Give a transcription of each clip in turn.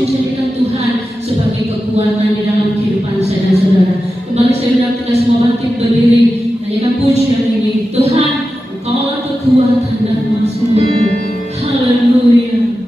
menjadikan Tuhan sebagai kekuatan di dalam kehidupan saya dan saudara. Kembali saya undang kita semua bangkit berdiri, nyanyikan pujian ini. Tuhan, Engkau kekuatan dan mazmurku. Haleluya.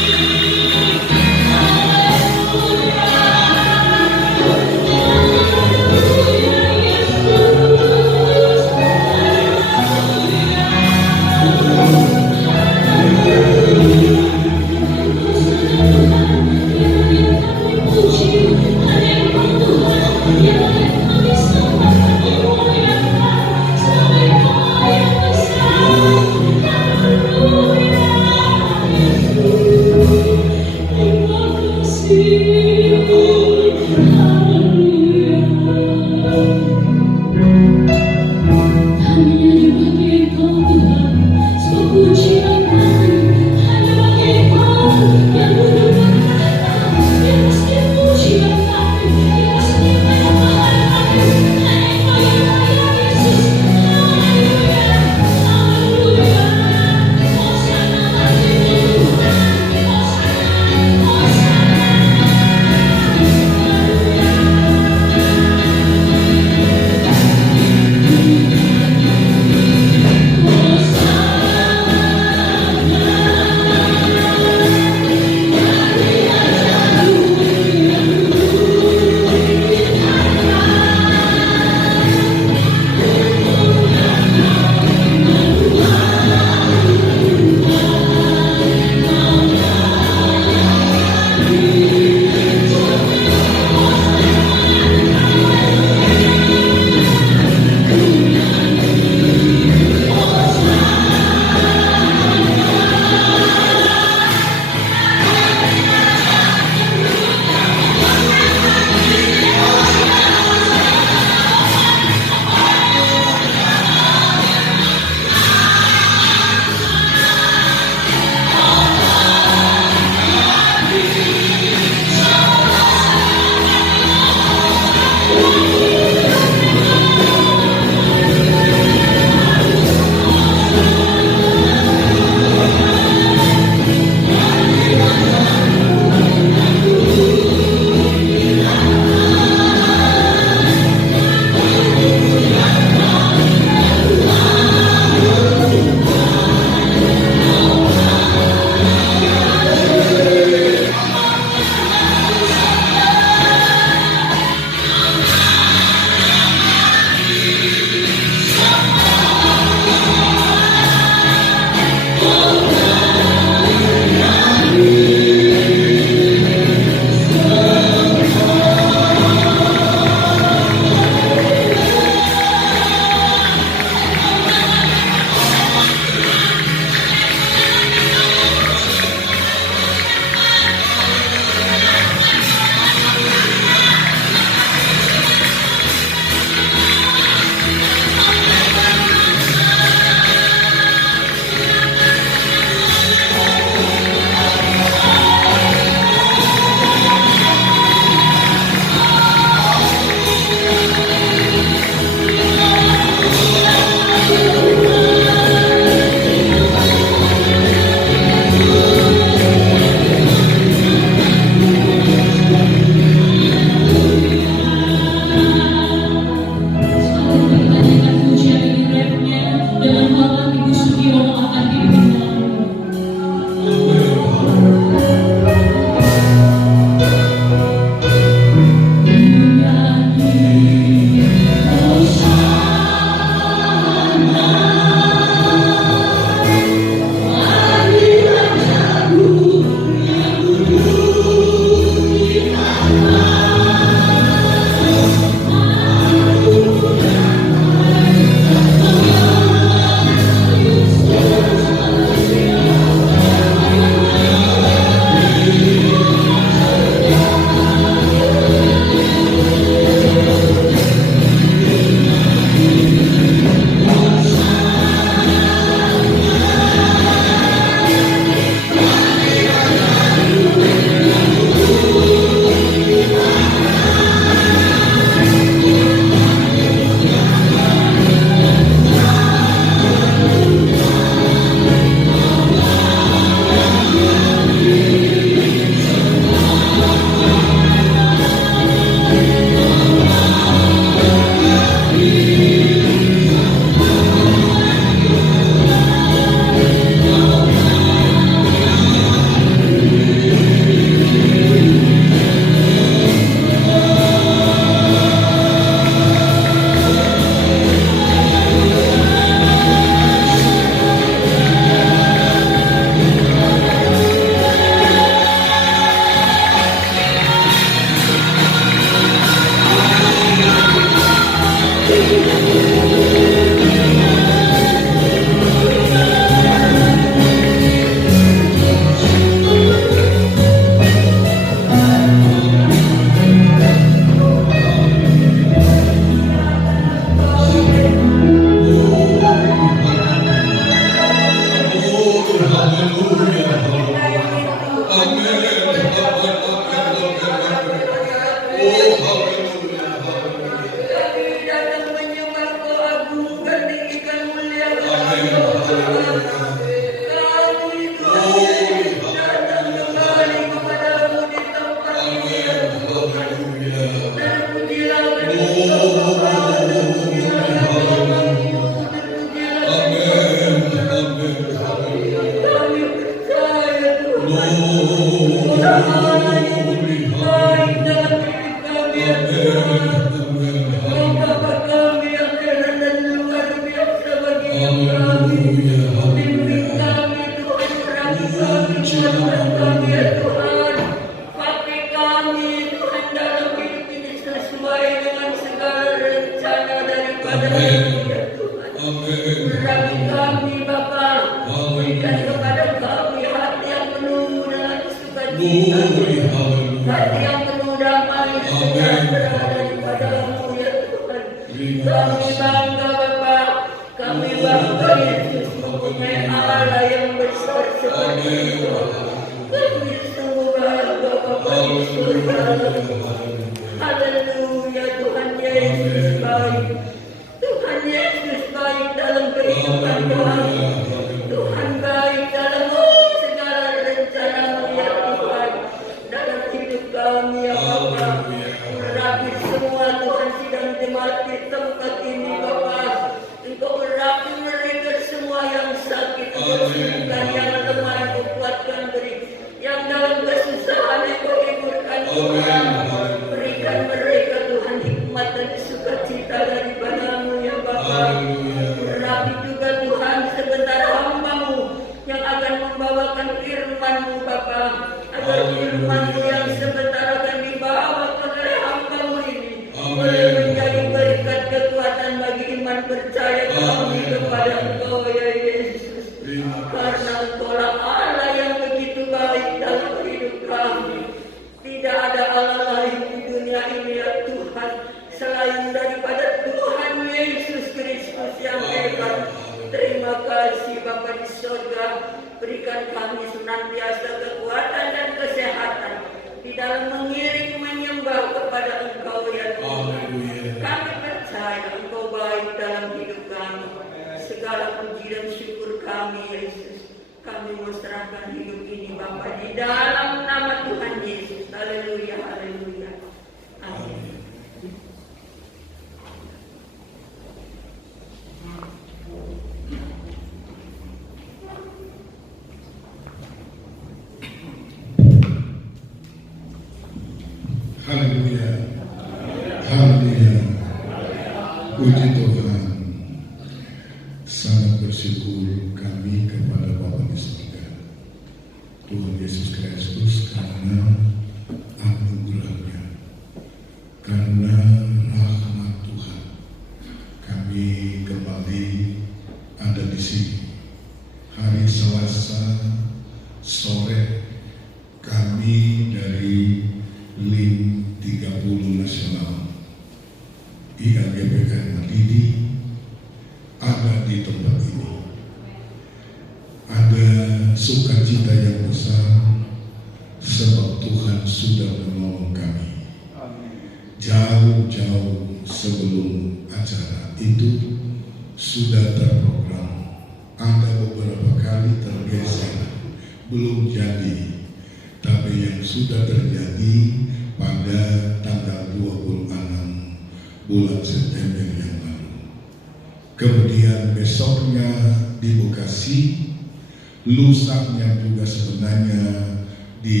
Lusanya juga sebenarnya di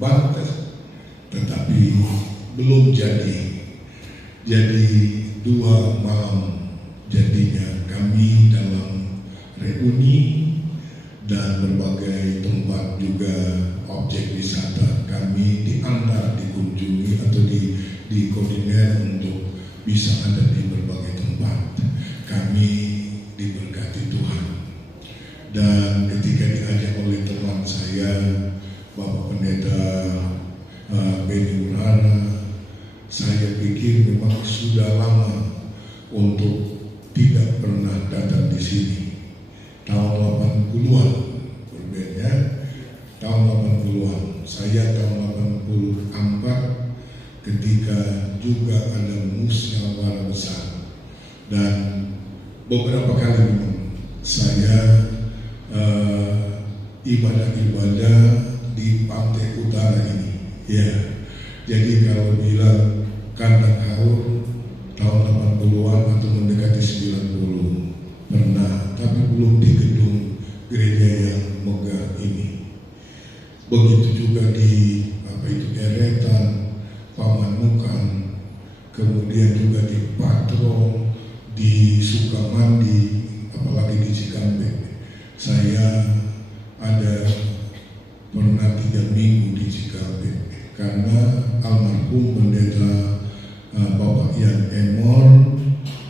Banten, tetapi belum jadi. Jadi 2 malam jadinya kami dalam reuni dan berbagai tempat juga objek wisata kami diantar dikunjungi atau bisa ada di berbagai tempat. Kami diberkati Tuhan. Dan ketika diajak oleh teman saya, Bapak Pendeta Benny Urana, saya pikir memang sudah lama untuk tidak pernah datang di sini. Tahun 80-an berbeda, tahun 80-an. Saya tahun 84 ketika juga ada musyawarah besar, dan beberapa kali memang saya ibadah-ibadah di pantai utara ini. Ya, jadi kalau bilang kandang haur tahun 80-an atau mendekati 90 pernah, tapi belum di gedung gereja yang megah ini. Begitu juga di Eretan, Pamanukan, kemudian juga di Patro, di Sukamandi, apalagi di Cikampek. Saya ada pernah 3 minggu di Cikampek karena almarhum pendeta Bapak Ian Emor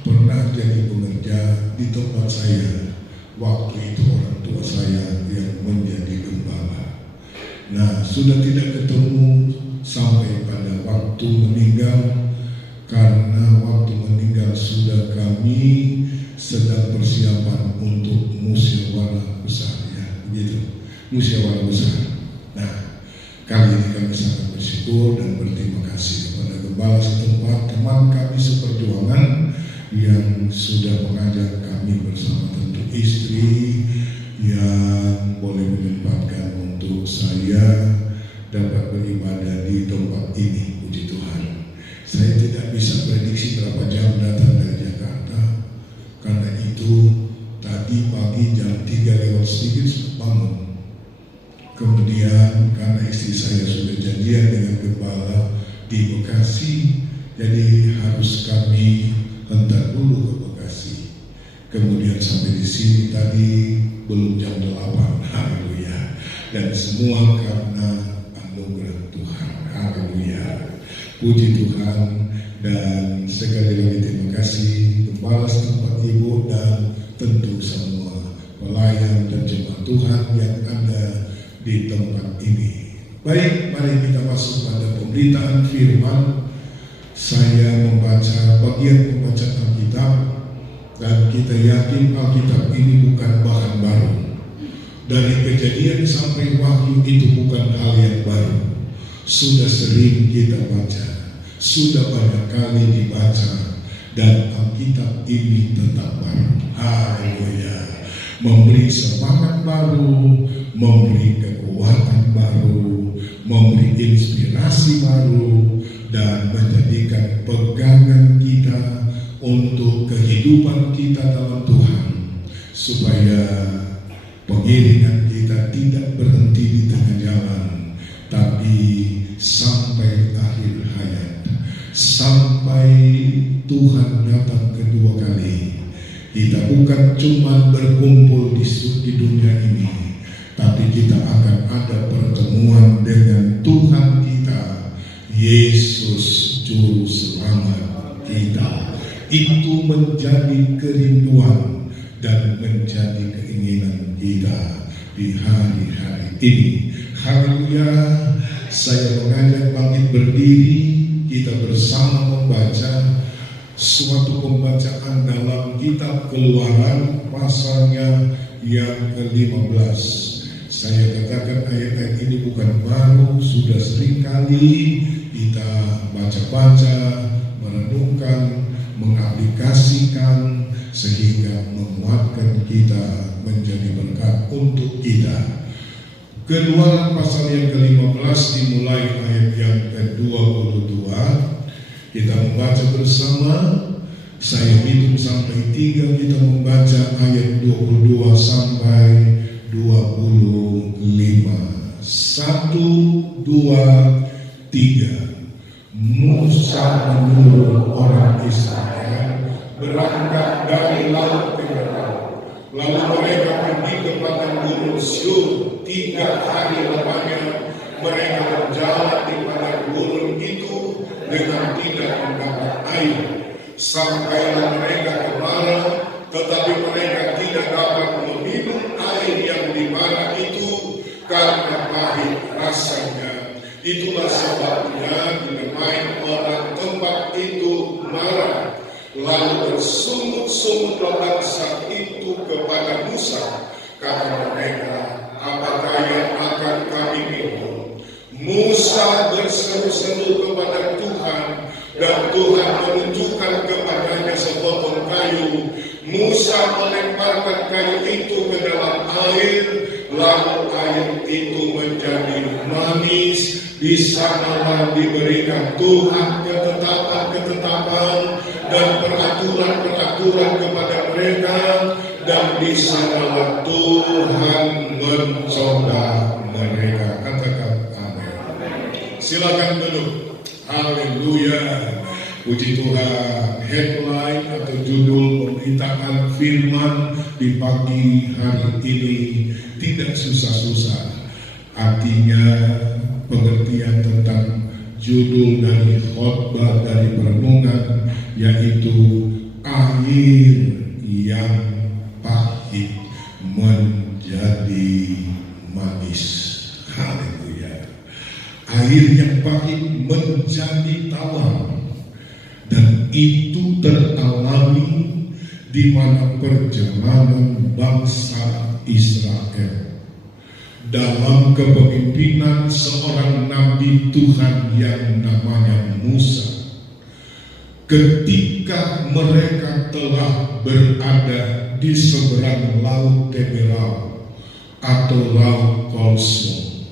pernah jadi pengerja di tempat saya. Waktu itu orang tua saya yang menjadi gembala. Nah, sudah tidak ketemu sampai pada waktu meninggal, karena waktu meninggal sudah kami sedang persiapan untuk musyawarah besar, ya begitu, musyawarah besar. Nah, kali ini kami sangat bersyukur dan berterima kasih kepada gembala setempat, teman kami seperjuangan yang sudah mengajak kami bersama tentu istri yang boleh menyempatkan untuk saya dapat beribadah di tempat ini. Puji Tuhan. Saya tidak bisa prediksi berapa jam datang dari Jakarta, karena itu tadi pagi jam 3 lewat sedikit bangun. Kemudian karena istri saya sudah janjian dengan gembala di Bekasi, jadi harus kami hentak dulu ke Bekasi. Kemudian sampai di sini tadi belum jam 8. Haleluya. Dan semua karena anugerah Tuhan. Haleluya. Puji Tuhan. Dan sekali lagi terima kasih gembala setempat Ibu dan tentu semua pelayan dan jemaat Tuhan yang ada di tempat ini. Baik, mari kita masuk pada pemberitaan firman. Saya membaca bagian pembacaan Alkitab, dan kita yakin Alkitab ini bukan bahan baru. Dari Kejadian sampai Wahyu itu bukan hal yang baru. Sudah sering kita baca, sudah banyak kali dibaca, dan Alkitab ini tetap baru. Haleluya. Memberi semangat baru, memberi kekuatan baru, memberi inspirasi baru, dan menjadikan pegangan kita untuk kehidupan kita dalam Tuhan, supaya pengiringan kita tidak berhenti di tengah jalan, tapi sampai akhir hayat, sampai Tuhan datang kedua kali. Kita bukan cuma berkumpul di dunia ini, tapi kita akan ada pertemuan dengan Tuhan kita, Yesus Juru Selamat kita. Itu menjadi kerinduan dan menjadi keinginan kita di hari-hari ini. Haleluya. Saya mengajak bangkit berdiri, kita bersama membaca suatu pembacaan dalam kitab Keluaran pasalnya yang ke-15. Saya katakan ayat-ayat ini bukan baru, sudah sering kali kita baca-baca, merenungkan, mengaplikasikan, sehingga menguatkan kita menjadi berkat untuk kita. Keluaran pasal yang ke-15 dimulai ayat yang ke-22. Kita membaca bersama. Saya hitung sampai 3, kita membaca ayat 22 sampai 25. 1, 2, 3. Musa menyuruh orang Israel berangkat dari laut Teberau. Lalu mereka pergi ke padang gunung Syur. 3 hari lamanya mereka berjalan di padang gunung itu dengan tidak mendapat air. Sampailah mereka kemana, tetapi mereka tidak dapat meminum air yang di mana itu karena pahit rasanya. Itulah sebabnya dinamai orang tempat itu Mara. Lalu bersungut-sungutlah bangsa itu kepada Musa. Kata mereka, apakah yang akan kami minum? Musa berseru-seru kepada Tuhan, dan Tuhan menunjukkan kepadanya sepotong kayu. Musa melemparkan kayu itu ke dalam air, lalu air itu menjadi manis. Di sanalah diberikan Tuhan ketetapan-ketetapan dan peraturan-peraturan kepada mereka, dan di sanalah Tuhan mencoba mereka. Katakan amin. Silakan duduk. Haleluya. Puji Tuhan. Headline atau judul pemberitaan firman di pagi hari ini tidak susah-susah. Artinya pengertian tentang judul dari khotbah dari perenungan, yaitu air yang pahit menjadi manis. Haleluya. Air yang pahit menjadi tawar, dan itu teralami di mana perjalanan bangsa Israel dalam kepemimpinan seorang nabi Tuhan yang namanya Musa. Ketika mereka telah berada di seberang laut Kebarau atau laut Kolson,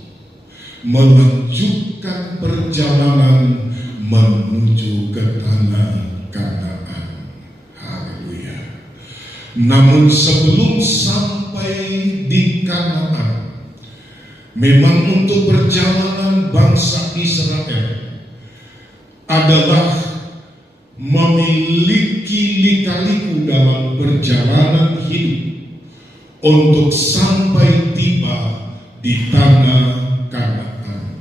melanjutkan perjalanan menuju ke tanah Kanaan. Haleluya. Namun sebelum sampai di Kanaan, memang untuk perjalanan bangsa Israel adalah memiliki lika-liku dalam perjalanan hidup untuk sampai tiba di tanah Kanaan.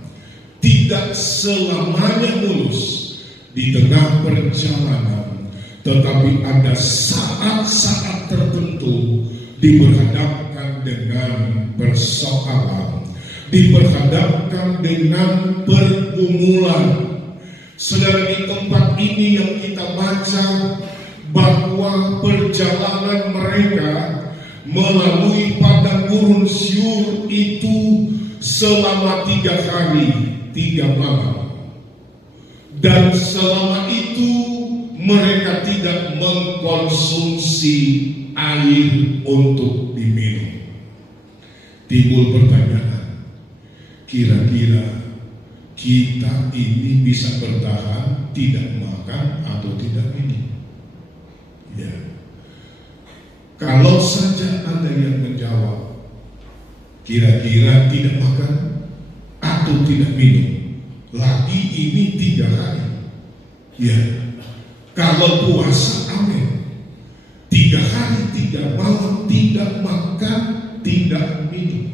Tidak selamanya mulus di tengah perjalanan, tetapi ada saat-saat tertentu diperhadapkan dengan persoalan, diperhadapkan dengan pergumulan. Saudara, di tempat ini yang kita baca bahwa perjalanan mereka melalui padang gurun Syur itu selama 3 hari 3 malam, dan selama itu mereka tidak mengkonsumsi air untuk diminum. Timbul pertanyaan, kira-kira kita ini bisa bertahan tidak makan atau tidak minum? Ya. Kalau saja ada yang menjawab, kira-kira tidak makan atau tidak minum, lagi ini 3 hari. Ya. Kalau puasa, amin. 3 hari 3 malam tidak makan, tidak minum.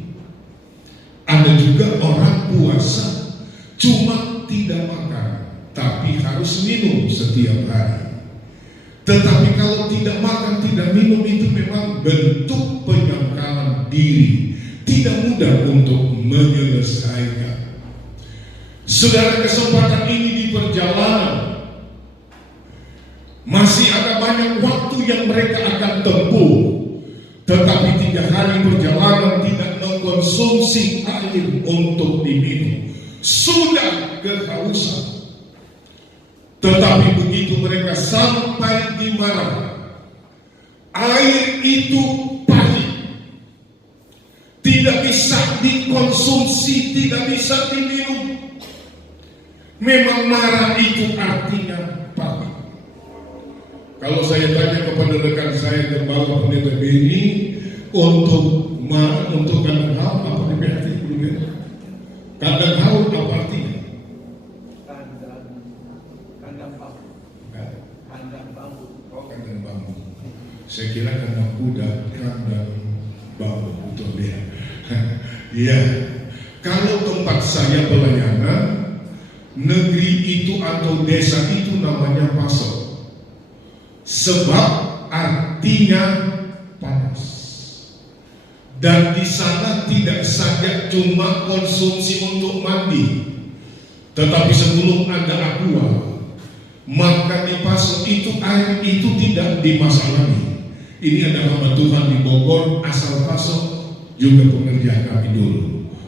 Ada juga orang puasa cuma tidak makan, tapi harus minum setiap hari. Tetapi kalau tidak makan, tidak minum, itu memang bentuk penyangkalan diri. Tidak mudah untuk menyelesaikan. Saudara, kesempatan ini di perjalanan, masih ada banyak waktu yang mereka akan tempuh. Tetapi 3 hari perjalanan tidak mengkonsumsi air untuk diminum. Sudah kehausan. Tetapi begitu mereka sampai di mana air itu pahit, tidak bisa dikonsumsi, tidak bisa diminum. Memang marah itu artinya pahit. Kalau saya tanya kepada rekan saya yang bawa pendeta Beni untuk marah, untuk kandang haus, apa artinya? Kandang haus apa artinya? Kandang bambu. Kandang bambu. Oh, kandang bambu. Saya kira kandang kuda, kandang bambu, betul ya. Iya. Kalau tempat saya pelayanan, negeri itu atau desa itu namanya Pasok. sebab artinya panas. Dan di sana tidak saja cuma konsumsi untuk mandi, tetapi sebelum ada aqua, maka di Paso itu air itu tidak dimasak lagi. Ini adalah hamba Tuhan di Bogor, asal Paso, juga pengerja kami dulu.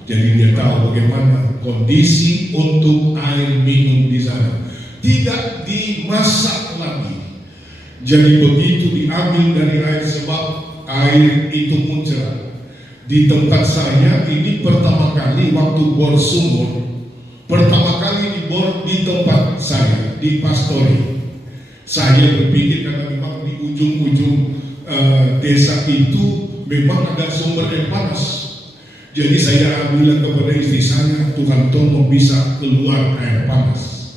Jadi dia tahu bagaimana kondisi untuk air minum di sana. Tidak dimasak lagi. Jadi begitu diambil dari air sebab air itu muncrat. Di tempat saya ini pertama kali waktu bor sumur, pertama kali dibor di tempat saya di Pastori. Saya berpikir karena memang di ujung-ujung desa itu memang ada sumber air panas. Jadi saya bilang kepada istri saya, Tuhan tolong bisa keluar air panas.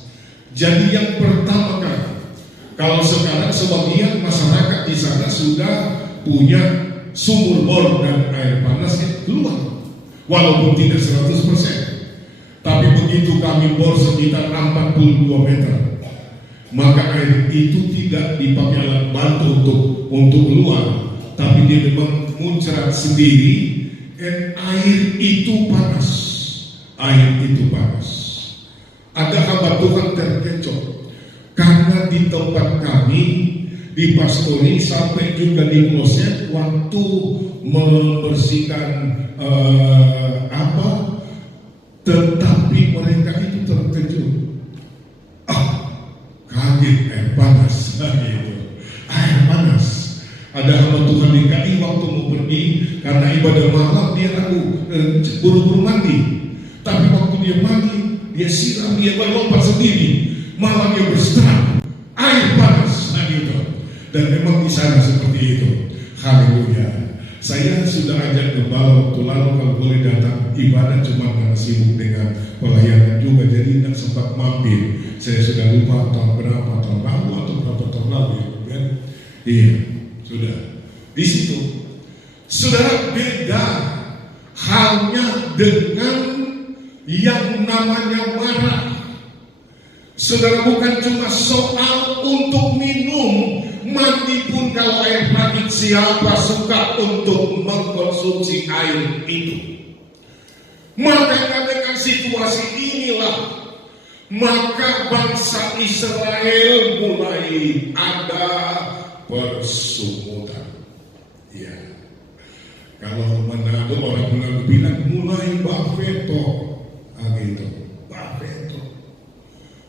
Jadi yang pertama kali, kalau sekarang sebagian masyarakat di sana sudah punya sumur bor dan air panasnya keluar, walaupun tidak 100%. Tapi begitu kami bor sekitar 42 meter, maka air itu tidak dipakai alat bantu untuk keluar, tapi dia memang muncrat sendiri. Dan air itu panas, air itu panas. Ada hamba Tuhan terkecoh karena di tempat kami di Pastori sampai juga di kloset waktu membersihkan tetapi mereka itu terkejut. Kaget air panas, gitu. Air panas. Ada hamba Tuhan di KI waktu mau pergi karena ibadah malam dia ragu buru-buru mandi. Tapi waktu dia mandi, dia siram, dia berlompat sendiri, malah dia berseterak air panas, gitu. Dan memang di sana seperti itu. Haleluya. Saya sudah ajak gembala waktu lalu kalau boleh datang ibadah, cuma karena sibuk dengan pelayanan juga, jadi tidak sempat mampir. Saya sudah lupa tahun berapa, tahun lalu atau berapa tahun lalu ya, kan? Iya, sudah. Di situ, saudara, beda halnya dengan yang namanya marah. Saudara, bukan cuma soal untuk minum, mandi pun kalau air pahit, siapa suka untuk mengkonsumsi air itu? Makanya dengan situasi inilah, maka bangsa Israel mulai ada persumutan. Ya, kalau Manado, orang Manado bilang mulai bafeto, gitu, bafeto.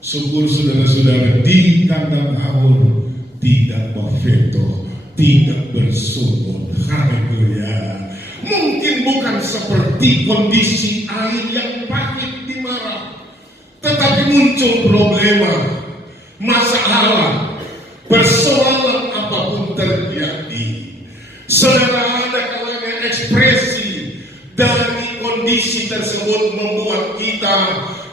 Syukur saudara-saudara di kandang haur tidak bafeto, tidak bersumur. Haleluya. Mungkin bukan seperti kondisi air yang pahit di Marah, tetapi muncul problema, masalah, persoalan apapun terjadi. Saudara, ada kalanya ekspresi dari kondisi tersebut membuat kita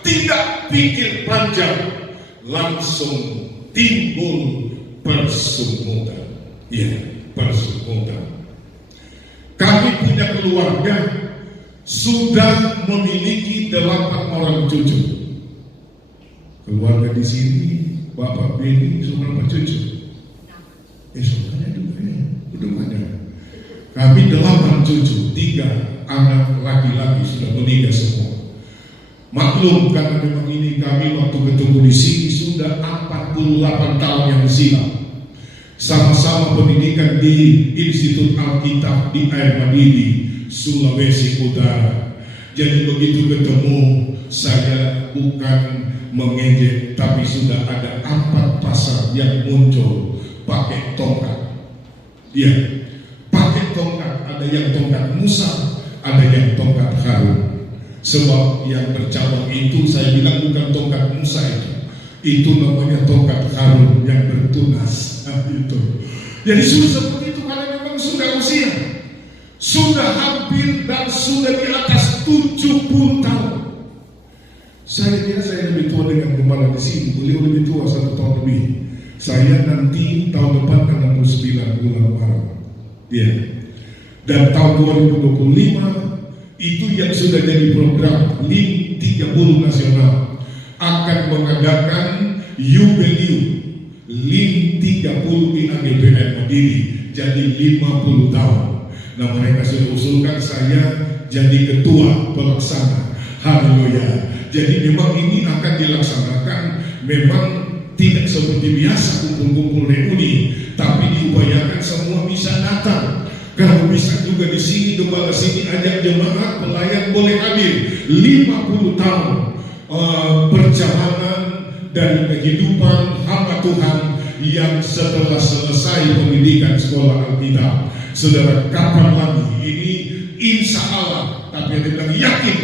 tidak pikir panjang, langsung timbul persumutan. Ya, persumutan. Kami punya keluarga sudah memiliki 8 orang cucu. Keluarga di sini, Bapak Beni, semua berapa cucu? Semuanya juga ya, udah banyak. Kami 8 cucu, 3 anak laki-laki sudah menikah semua. Maklum karena memang ini kami waktu ketemu di sini sudah 48 tahun yang silam. Sama-sama pendidikan di Institut Alkitab di Air Madidi, Sulawesi Utara. Jadi begitu ketemu, saya bukan mengejek, tapi sudah ada 4 pasar yang muncul pakai tongkat. Ya, pakai tongkat. Ada yang tongkat Musa, ada yang tongkat Harun. Sebab yang bercabang itu saya bilang bukan tongkat Musa itu namanya tongkat Harun yang bertunas. Itu. Jadi sudah seperti itu karena memang sudah usia, sudah hampir dan sudah di atas 70 tahun. Saya kira saya lebih tua dengan gembala di sini. Beliau lebih tua 1 tahun lebih. Saya nanti tahun depan 69 bulan Maret. Ya. Dan tahun 2025 itu yang sudah jadi program LIN 30 nasional akan mengadakan jubilium Lin 30 di AGBN Mandiri jadi 50 tahun. Nah, mereka sudah usulkan saya jadi ketua pelaksana. Haleluya. Jadi memang ini akan dilaksanakan, memang tidak seperti biasa kumpul-kumpul reuni, tapi diupayakan semua bisa datang. Kalau bisa juga di sini, gembala sini ajak jemaat, pelayan boleh hadir. 50 tahun perjalanan dari kehidupan hamba Tuhan yang setelah selesai pendidikan sekolah Alkitab. Saudara, kapan lagi ini insya Allah, tapi ada bilang yakin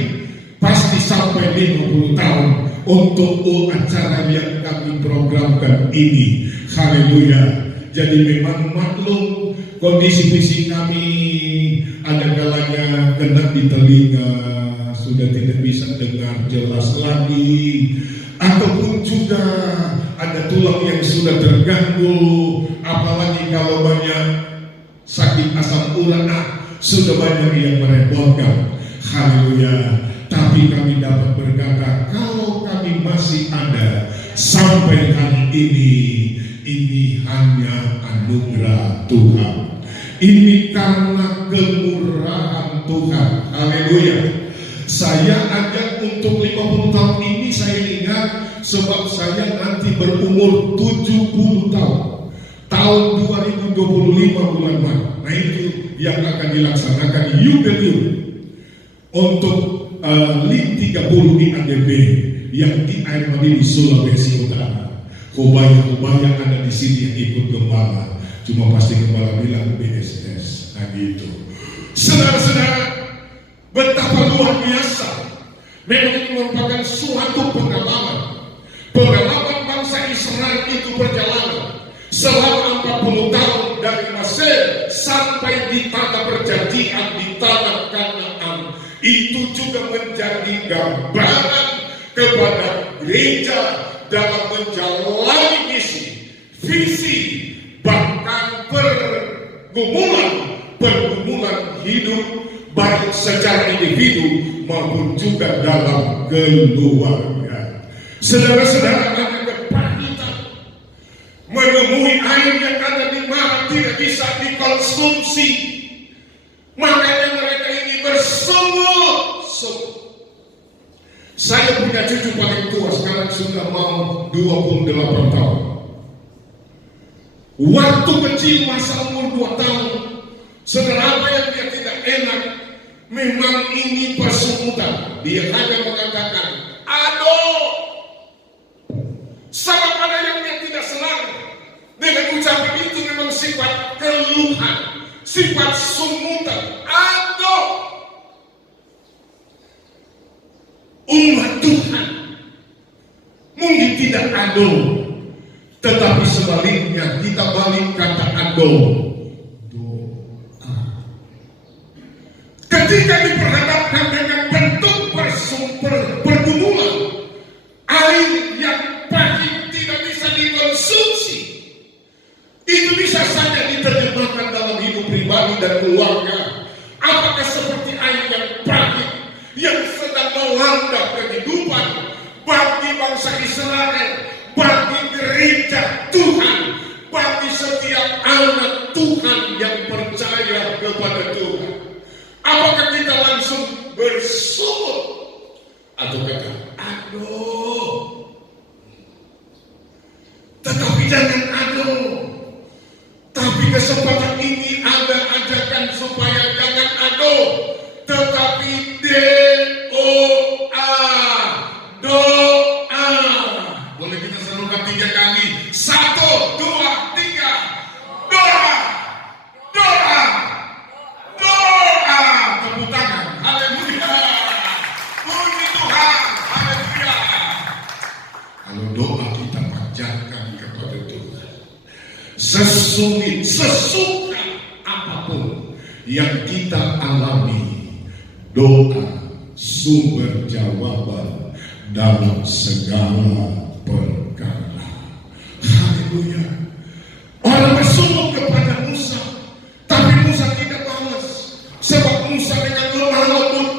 pasti sampai 50 tahun untuk acara yang kami programkan ini. Haleluya. Jadi memang maklum kondisi fisik kami ada kalanya kena di telinga, sudah tidak bisa dengar jelas lagi, ataupun juga ada tulang yang sudah terganggu, apalagi kalau banyak sakit asam urat, sudah banyak yang merepotkan. Haleluya. Tapi kami dapat berkata, kalau kami masih ada sampai hari ini hanya anugerah Tuhan. Ini karena kemurahan Tuhan. Haleluya. Saya ajak untuk 50 tahun ini, saya ingat sebab saya nanti berumur 70 tahun. Tahun 2025 bulan Maret. Nah, itu yang akan dilaksanakan jubileum untuk Lin 30 di ADB yang di Air Madi di Sulawesi Utara. Kobaya-kobaya ada di sini yang ikut gembala. Cuma pasti gembala bilang BSS. Nah gitu. Saudara-saudara, betapa luar biasa. Memang ini merupakan suatu pengalaman. Pengalaman bangsa Israel itu perjalanan selama 40 tahun dari Mesir sampai di tanah perjanjian, di tanah Kanaan. Itu juga menjadi gambaran kepada gereja dalam menjalani misi, visi, bahkan pergumulan hidup baik secara individu maupun juga dalam keluarga. Saudara-saudara, ada kebangkitan menemui air yang ada di mana tidak bisa dikonsumsi. Makanya mereka ini bersungguh-sungguh. Saya punya cucu paling tua, sekarang sudah mau 28 tahun. Waktu kecil, masa umur 2 tahun, saudara, apa yang dia tidak enak, memang ini persungutan. Dia hanya mengatakan, aduh, sama ada yang dia tidak senang. Dengan ucapan itu memang sifat keluhan, sifat sungutan. Aduh, umat Tuhan mungkin tidak aduh, tetapi sebaliknya kita balik kata aduh, doa. Ketika diperhadapkan dengan bentuk pergumulan, air yang pahit tidak bisa dikonsumsi, itu bisa saja diterjemahkan dalam hidup pribadi dan keluarga. Apakah seperti air yang pahit yang sedang melanda kehidupan bagi bangsa Israel, bagi gereja Tuhan, bagi setiap anak Tuhan yang percaya kepada Tuhan? Apakah kita langsung bersyukur atau kata aduh? Tetapi jangan aduh. Tapi kesempatan ini ada ajakan supaya jangan aduh, tetapi doa. Doa. Boleh kita serukan 3 kali. 1, 2, 3. Doa. Doa. Doa. Tepuk tangan. Haleluya. Puji Tuhan. Haleluya. Kalau doa kita panjatkan kepada Tuhan, sesulit, sesuka apapun yang kita alami, doa sumber jawaban dalam segala perkara. Haleluya. Orang bersungguh kepada Musa, tapi Musa tidak balas. Sebab Musa dengan lemah lembut,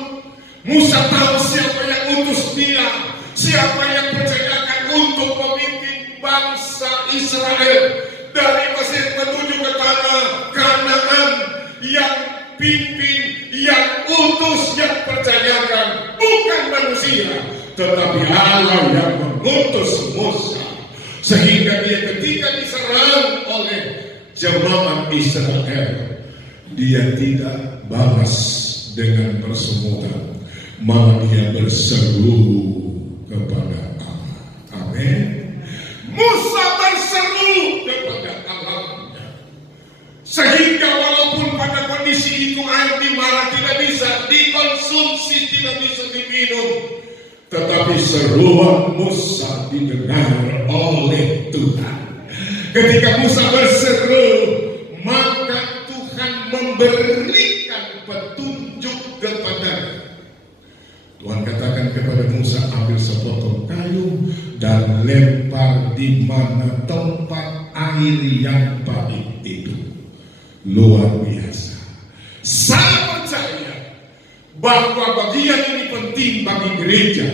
Musa tahu siapa yang utus dia, siapa yang percayakan untuk memimpin bangsa Israel dari Mesir menuju ke tanah Kanaan, yang pimpin, yang utus, yang percayakan bukan manusia, tetapi Allah yang mengutus Musa, sehingga dia ketika diserang oleh jemaat Israel, dia tidak balas dengan persemutan, malah dia berseru kepada Allah. Amin. Musa berseru kepada Allahnya, sehingga walaupun pada kondisi itu air di mana tidak bisa dikonsumsi, tidak bisa diminum, tetapi seruan Musa didengar oleh Tuhan. Ketika Musa berseru, maka Tuhan memberikan petunjuk kepadanya. Tuhan katakan kepada Musa, ambil sepotong kayu dan lempar di mana tempat air yang pahit itu. Luar biasa. Saya percaya bahwa bagian ini penting bagi gereja.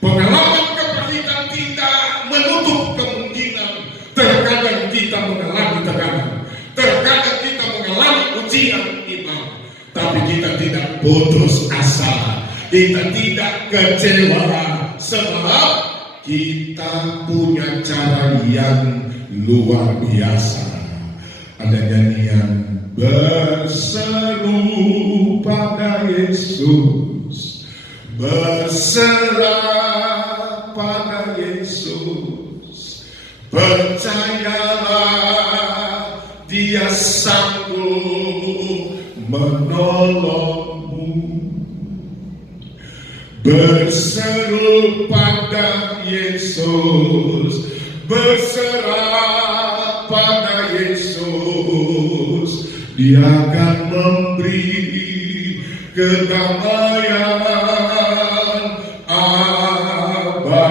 Pengalaman kepahitan tidak menutup kemungkinan terkadang kita mengalami tekanan, terkadang kita mengalami ujian iman, tapi kita tidak putus asa, kita tidak kecewa, sebab kita punya cara yang luar biasa. Ada nyanyian, berseru pada Yesus, berserah pada Yesus, percayalah Dia sanggup menolongmu. Berseru pada Yesus, berserah pada Yesus, Dia akan memberi kedamaian abadi.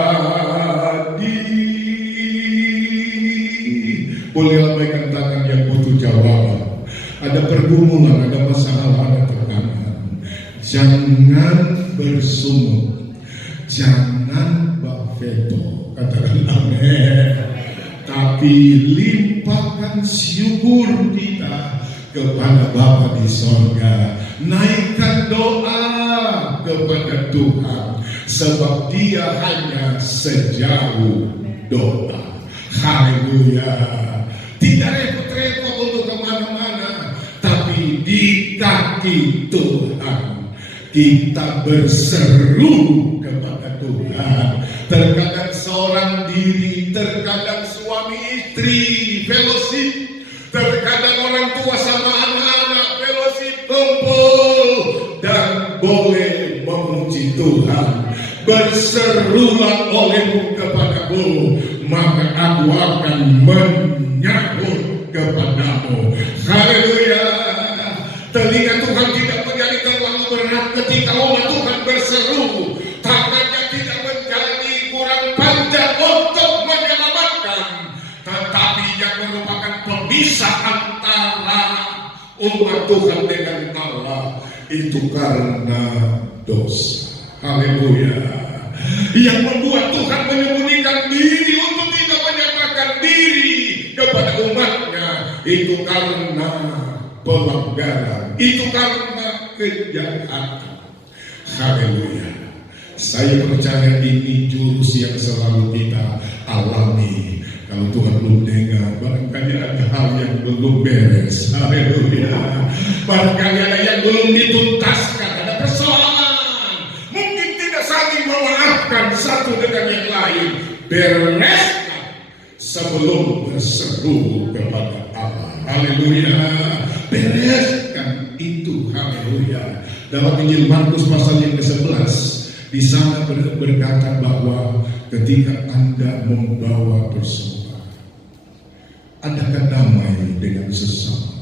Boleh lambaikan tangan yang butuh jawaban. Ada pergumulan, ada masalah, ada tekanan. Jangan bersungut, jangan berveto, katakan amin. Tapi limpahkan syukur kita kepada Bapa di sorga. Naikkan doa kepada Tuhan, sebab Dia hanya sejauh doa. Haleluya. Tidak repot-repot untuk kemana-mana, tapi di kaki Tuhan kita berseru kepada Tuhan. Terkadang seorang diri, terkadang suami istri fellowship, terkadang orang tua sama anak-anak fellowship kumpul dan boleh memuji Tuhan. Berserulah olehmu kepadaku, maka aku akan menyahut kepadamu. Haleluya. Telinga Tuhan tidak menjadi terlalu berat ketika umat Tuhan berseru. Tangannya tidak menjadi kurang panjang untuk menyelamatkan, tetapi yang merupakan pemisah antara umat Tuhan dengan Allah itu karena dosa. Haleluya. Yang membuat Tuhan menyembunyikan diri untuk tidak menyatakan diri kepada umatnya itu karena pelanggaran, itu karena kejahatan. Haleluya. Saya percaya ini jurus yang selalu kita alami. Kalau Tuhan belum dengar, barangkali ada hal yang belum beres. Haleluya. Barangkali ada yang belum dituntaskan, ada persoalan. Mungkin tidak saling memaafkan satu dengan yang lain. Bereskan sebelum berseru kepada Allah. Haleluya. Bereskan itu. Haleluya. Dalam Injil Markus pasal yang ke-11, di sana berkata bahwa ketika Anda membawa persoalan, adakan damai dengan sesama.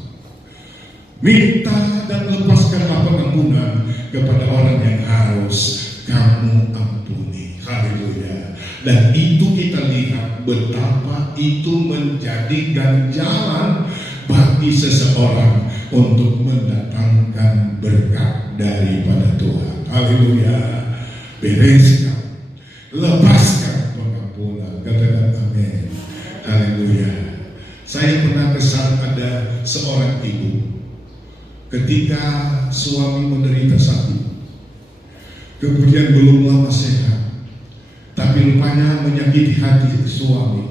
Minta dan lepaskanlah pengampunan kepada orang yang harus kamu ampuni. Haleluya. Dan itu kita lihat betapa itu menjadikan jalan bagi seseorang untuk mendatangkan berkat daripada Tuhan. Haleluya. Bereskan, lepaskan pengampunan. Katakan amin. Haleluya. seorang ibu ketika suami menderita sakit, kemudian belum lama sehat, tapi rupanya menyakiti hati suami.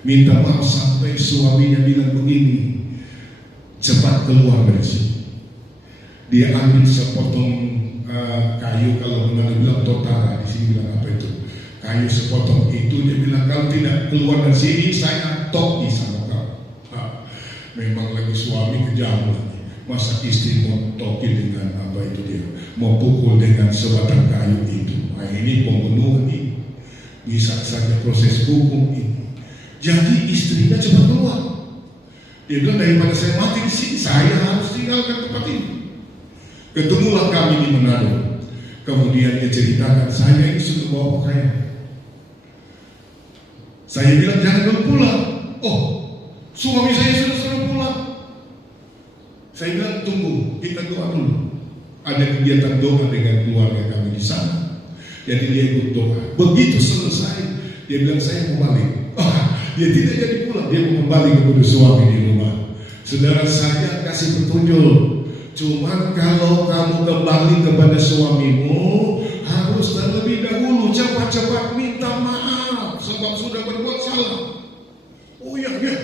Minta maaf sampai suaminya bilang begini, cepat keluar dari sini. Dia ambil sepotong kayu, kalau benar bilang totara, di sini bilang apa itu? Kayu sepotong itu, dia bilang kalau tidak keluar dari sini saya toki sama kau. Memang lagi suami kejam lagi. Masa istri mau toki dengan apa itu dia? Mau pukul dengan sebatang kayu itu. Nah, ini pembunuhan ini. Bisa saja proses hukum ini. Jadi istrinya cepat keluar. Dia bilang daripada saya mati di sini, saya harus tinggalkan tempat ini. Ketemulah kami di Manado. Kemudian dia ceritakan, saya ini sudah bawa pakaian. Saya bilang jangan dulu pulang. Oh, suami saya sudah pulang. Saya bilang tunggu, kita doa dulu. Ada kegiatan doa dengan keluarga kami di sana. Jadi dia ikut doa. Begitu selesai, dia bilang saya mau balik. Dia tidak jadi pulang, dia mau kembali kepada suami di rumah. Saudara, saya kasih petunjuk. Cuma kalau kamu kembali kepada suamimu, harus terlebih dahulu cepat-cepat minta maaf sebab sudah berbuat salah. Oh iya, dia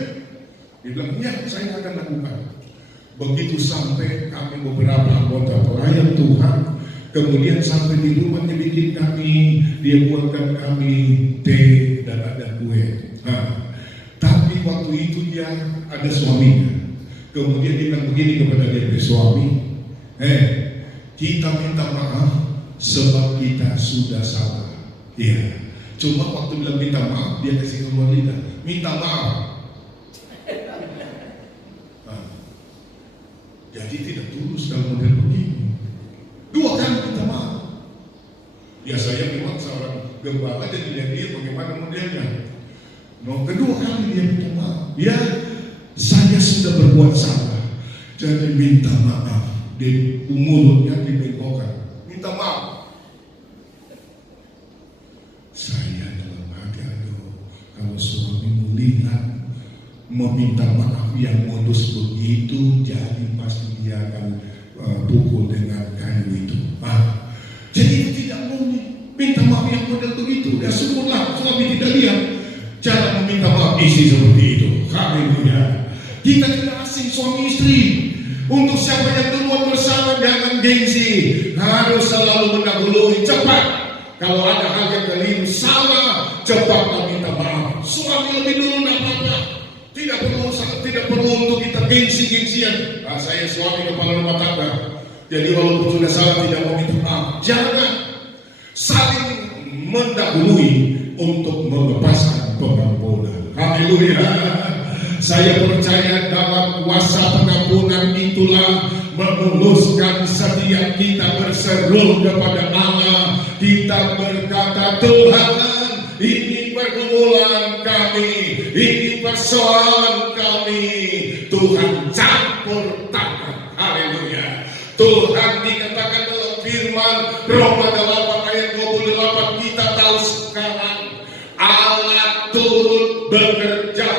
bilang ya, saya akan lakukan. Begitu sampai kami beberapa anggota pelayan Tuhan, kemudian sampai di rumahnya bikin kami, dia buatkan kami teh dan ada kue. Tapi waktu itu dia ada suaminya. Kemudian dia bilang begini kepada dia suami, kita minta maaf sebab kita sudah salah. Iya. Cuma waktu bilang minta maaf, dia kasih keluar lidah, minta maaf. Jadi tidak tulus kalau model begini. 2 kali minta maaf. Ya saya memang seorang gembala, jadi dia bagaimana modelnya. Kedua kali dia minta maaf. Ya, saya sudah berbuat salah, jadi minta maaf. Di mulutnya dibengkokkan, minta maaf. Saya dalam hati, kalau suami melihat meminta maaf yang modus begitu, jadi pasti dia akan pukul dengan kayu itu. Jadi itu tidak mau minta maaf yang model begitu. Ya syukurlah suami tidak lihat cara meminta maaf istri seperti itu. Haleluya. Kita tidak asing suami istri. Untuk siapa yang duluan bersama, jangan gengsi. Harus selalu mendahului, cepat. Kalau ada hal yang keliru, salah, cepat minta maaf. Suami lebih dulu tidak apa-apa. Tidak perlu untuk kita gengsi-gengsian. Saya suami kepala rumah tangga. Jadi walaupun sudah salah tidak mau minta maaf. Jangan saling mendahului untuk melepaskan pengampunan. Haleluya. Saya percaya dalam kuasa pengampunan itulah memuluskan setiap kita berseru kepada Allah. Kita berkata, Tuhan, ini pergumulan kami, ini persoalan kami. Tuhan campur tangan. Haleluya. Tuhan dikatakan dalam firman Roma 8 ayat 28, kita tahu sekarang Allah turut bekerja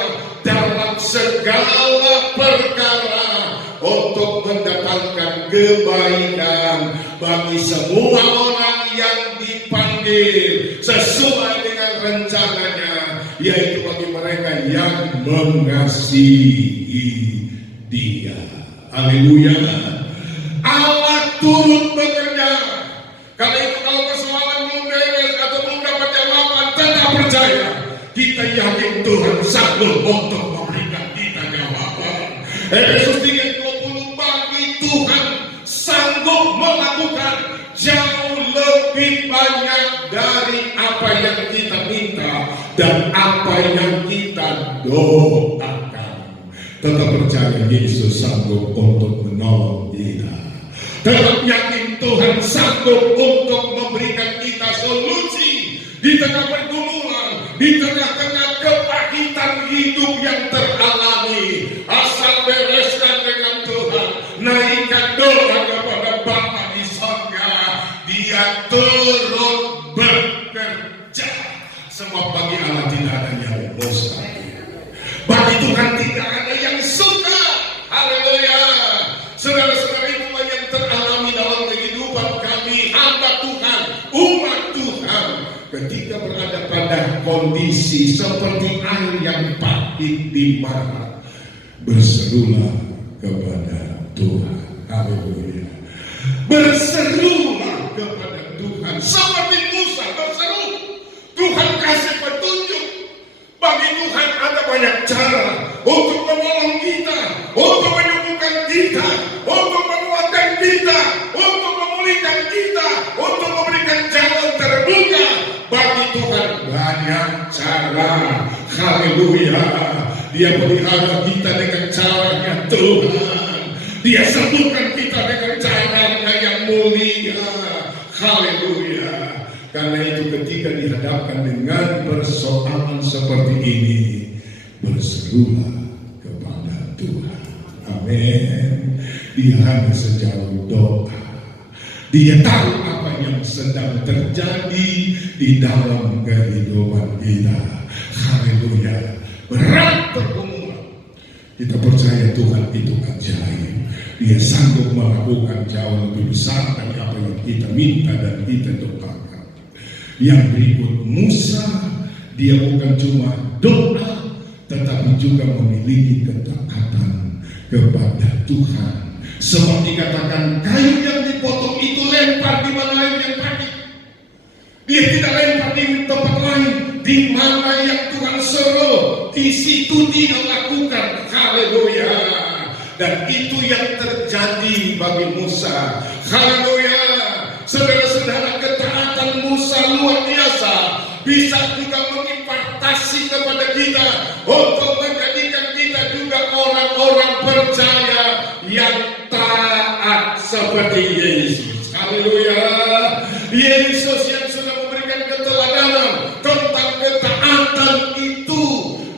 dalam segala perkara untuk mendatangkan kebaikan bagi semua orang yang dipanggil sesuai dengan rencananya, yaitu bagi mereka yang mengasihi Dia. Haleluya. Allah turut bekerja. Kalau persoalan belum beres atau belum dapat jawaban, tetap percaya. Kita yakin Tuhan sanggup untuk memberikan kita jawaban. Efesus 3:20, bagi Tuhan sanggup melakukan jauh lebih banyak dari apa yang kita minta dan apa yang kita doakan. Tetap percaya Yesus sanggup untuk menolong kita. Tetap yakin Tuhan sanggup untuk memberikan kita solusi di tengah pergumulan, di tengah-tengah kepahitan hidup yang teralami. Asal bereskan dengan Tuhan, naikkan doa kepada Bapa di surga, Dia turut bekerja. Sebab bagi Allah tidak ada yang mustahil. Bagi Tuhan tidak ada yang suka. Haleluya. berada pada kondisi seperti air yang pahit di mata, berserulah kepada Tuhan. Haleluya. Berserulah kepada Tuhan seperti Musa berseru. Tuhan kasih petunjuk. Bagi Tuhan ada banyak cara untuk menolong kita, untuk menyembuhkan kita, untuk menguatkan kita, untuk memulihkan kita, untuk memberikan jalan terbuka. Bagi Tuhan banyak cara. Haleluya. Dia pelihara kita dengan caranya Tuhan. Dia sembuhkan kita dengan caranya yang mulia. Haleluya. Karena itu ketika dihadapkan dengan persoalan seperti ini, berserulah kepada Tuhan. Amin. Dia hanya sejauh doa. Dia tahu apa yang sedang terjadi di dalam kehidupan kita. Haleluya. Berat pergumulan. Kita percaya Tuhan itu ajaib. Dia sanggup melakukan jauh lebih besar dari apa yang kita minta dan kita doakan. Yang berikut, Musa, dia bukan cuma doa, tetapi juga memiliki ketaatan kepada Tuhan. Seperti katakan, kayu yang dipotong itu lempar di mana yang tadi. Dia tidak lempar di tempat lain. Di mana yang Tuhan suruh, di situ dia lakukan. Haleluya. Dan itu yang terjadi bagi Musa. Haleluya. Saudara-saudara, ketaatan Musa luar biasa. Bisa juga mengimpartasi kepada kita untuk menjadikan kita juga orang-orang percaya yang taat seperti Yesus. Haleluya. Yesus yang sudah memberikan keteladanan tentang ketaatan itu,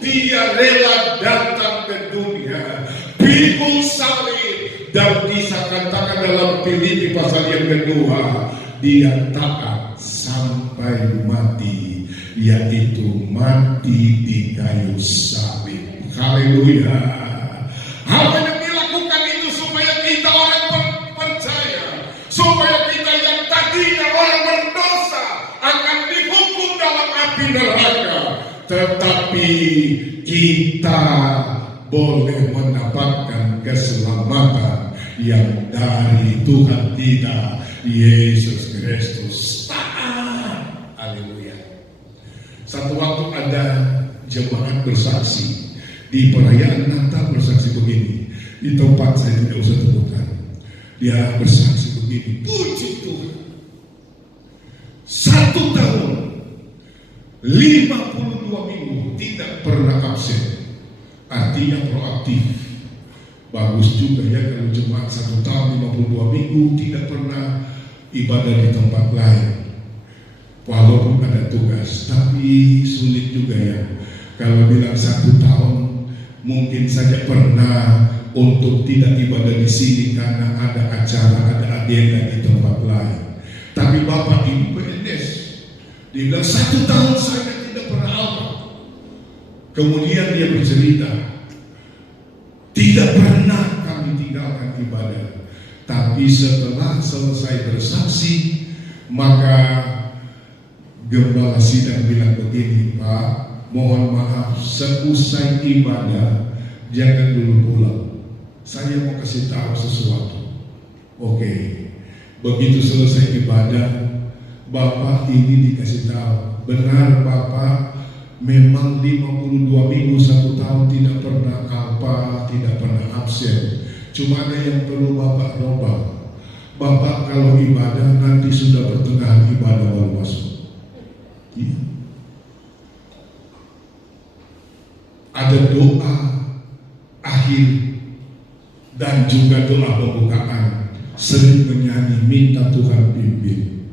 dia rela datang ke dunia, pikul salib, dan bisa katakan dalam Filipi pasal yang kedua, dia taat sampai mati, yaitu mati di kayu salib. Haleluya. Apa yang dilakukan itu supaya kita orang percaya, supaya kita yang tadinya orang berdosa akan dihukum dalam api neraka, tetapi kita boleh mendapatkan keselamatan yang dari Tuhan kita Yesus Kristus. Taat. Haleluya. Satu waktu ada jemaat bersaksi di perayaan Natal, bersaksi begini. Di tempat saya tidak usah sebutkan. Dia bersaksi begini, puji Tuhan, 1 tahun 52 minggu tidak pernah absen. Artinya proaktif. Bagus juga ya kalau jemaat 1 tahun 52 minggu tidak pernah ibadah di tempat lain. Walaupun ada tugas, tapi sulit juga ya. Kalau bilang 1 tahun, mungkin saja pernah untuk tidak ibadah di sini karena ada acara, ada agenda di tempat lain. Tapi Bapak Ibu PNS, dia bilang 1 tahun saya tidak pernah apa. Kemudian dia bercerita, tidak pernah kami tinggalkan ibadah. Tapi setelah selesai bersaksi, maka Gembala sidang bilang begini, Pak, mohon maaf, seusai ibadah jangan dulu pulang. Saya mau kasih tahu sesuatu. Oke. Begitu selesai ibadah, Bapak ini dikasih tahu, benar Bapak, memang 52 minggu 1 tahun tidak pernah apa, tidak pernah absen. Cuma ada yang perlu Bapak robah. Bapak kalau ibadah nanti sudah pertengahan ibadah baru masuk. Ya. Ada doa akhir dan juga doa pembukaan. Sering menyanyi minta Tuhan pimpin.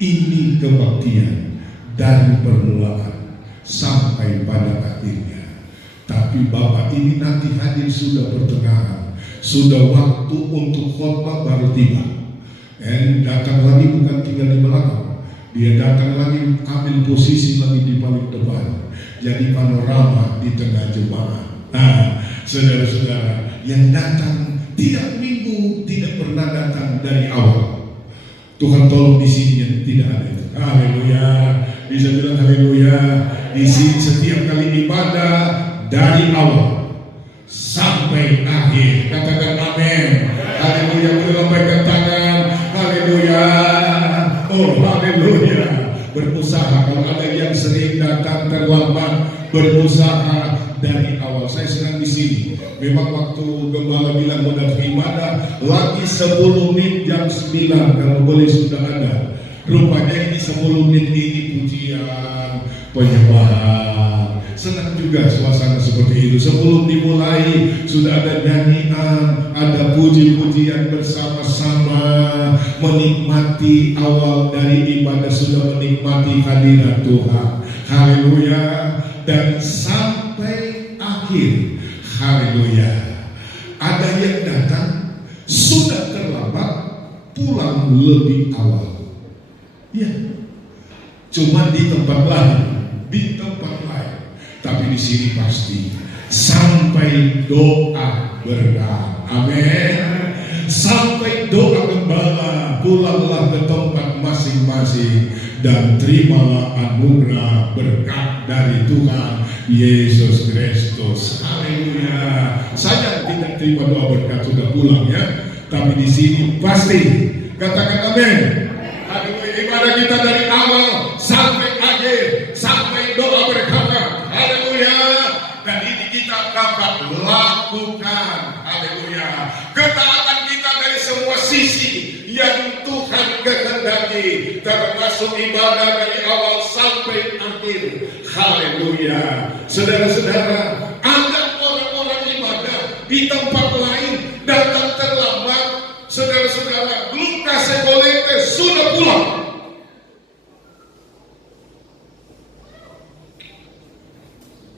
Ini kebaktian dari permulaan sampai pada akhirnya. Tapi Bapak ini nanti hadir sudah pertengahan, sudah waktu untuk khotbah baru tiba. Dan datang lagi bukan tinggal di belakang, dia datang lagi ambil posisi lagi di paling depan, jadi panorama di tengah jemaat. Nah, saudara-saudara yang datang tiap minggu tidak pernah datang dari awal. Tuhan tolong di sini yang tidak ada itu. Haleluya. Bisa bilang haleluya. Di sini setiap kali ibadah dari awal sampai akhir, katakan amin. Haleluya. Boleh lambaikan tangan. Haleluya. Oh haleluya. Berusaha, kalau ada yang sering datang terlambat, berusaha dari awal. Saya senang di sini. Memang waktu gembala bilang mau datang ibadah, lagi 10 menit jam 9 kalau boleh sudah ada. Rupanya ini 10 menit ini pujian, penyembahan. Senang juga suasana seperti itu. Sebelum dimulai sudah ada nyanyian, ada puji-pujian bersama-sama, menikmati awal dari ibadah, sudah menikmati hadirat Tuhan. Haleluya. Dan sampai akhir, haleluya. Ada yang datang sudah terlambat, pulang lebih awal. Ya, cuma di tempat lain, tapi di sini pasti sampai doa berkah. Amin. Sampai doa gembala, pulanglah ke tempat masing-masing dan terimalah anugerah berkat dari Tuhan Yesus Kristus. Haleluya. Saya tidak terima doa berkat sudah pulang ya, tapi di sini pasti. Katakan amin. Haleluya. Ibadah kita dari awal sampai akhir, sampai doa berkat. Haleluya. Dan ini kita dapat lakukan. Haleluya. Ketaatan kita dari semua sisi yang Tuhan kehendaki, termasuk ibadah dari awal sampai akhir. Haleluya. Saudara-saudara, ada orang-orang ibadah di tempat lain datang terlambat. Saudara-saudara, belum kasih kolekte sudah pulang.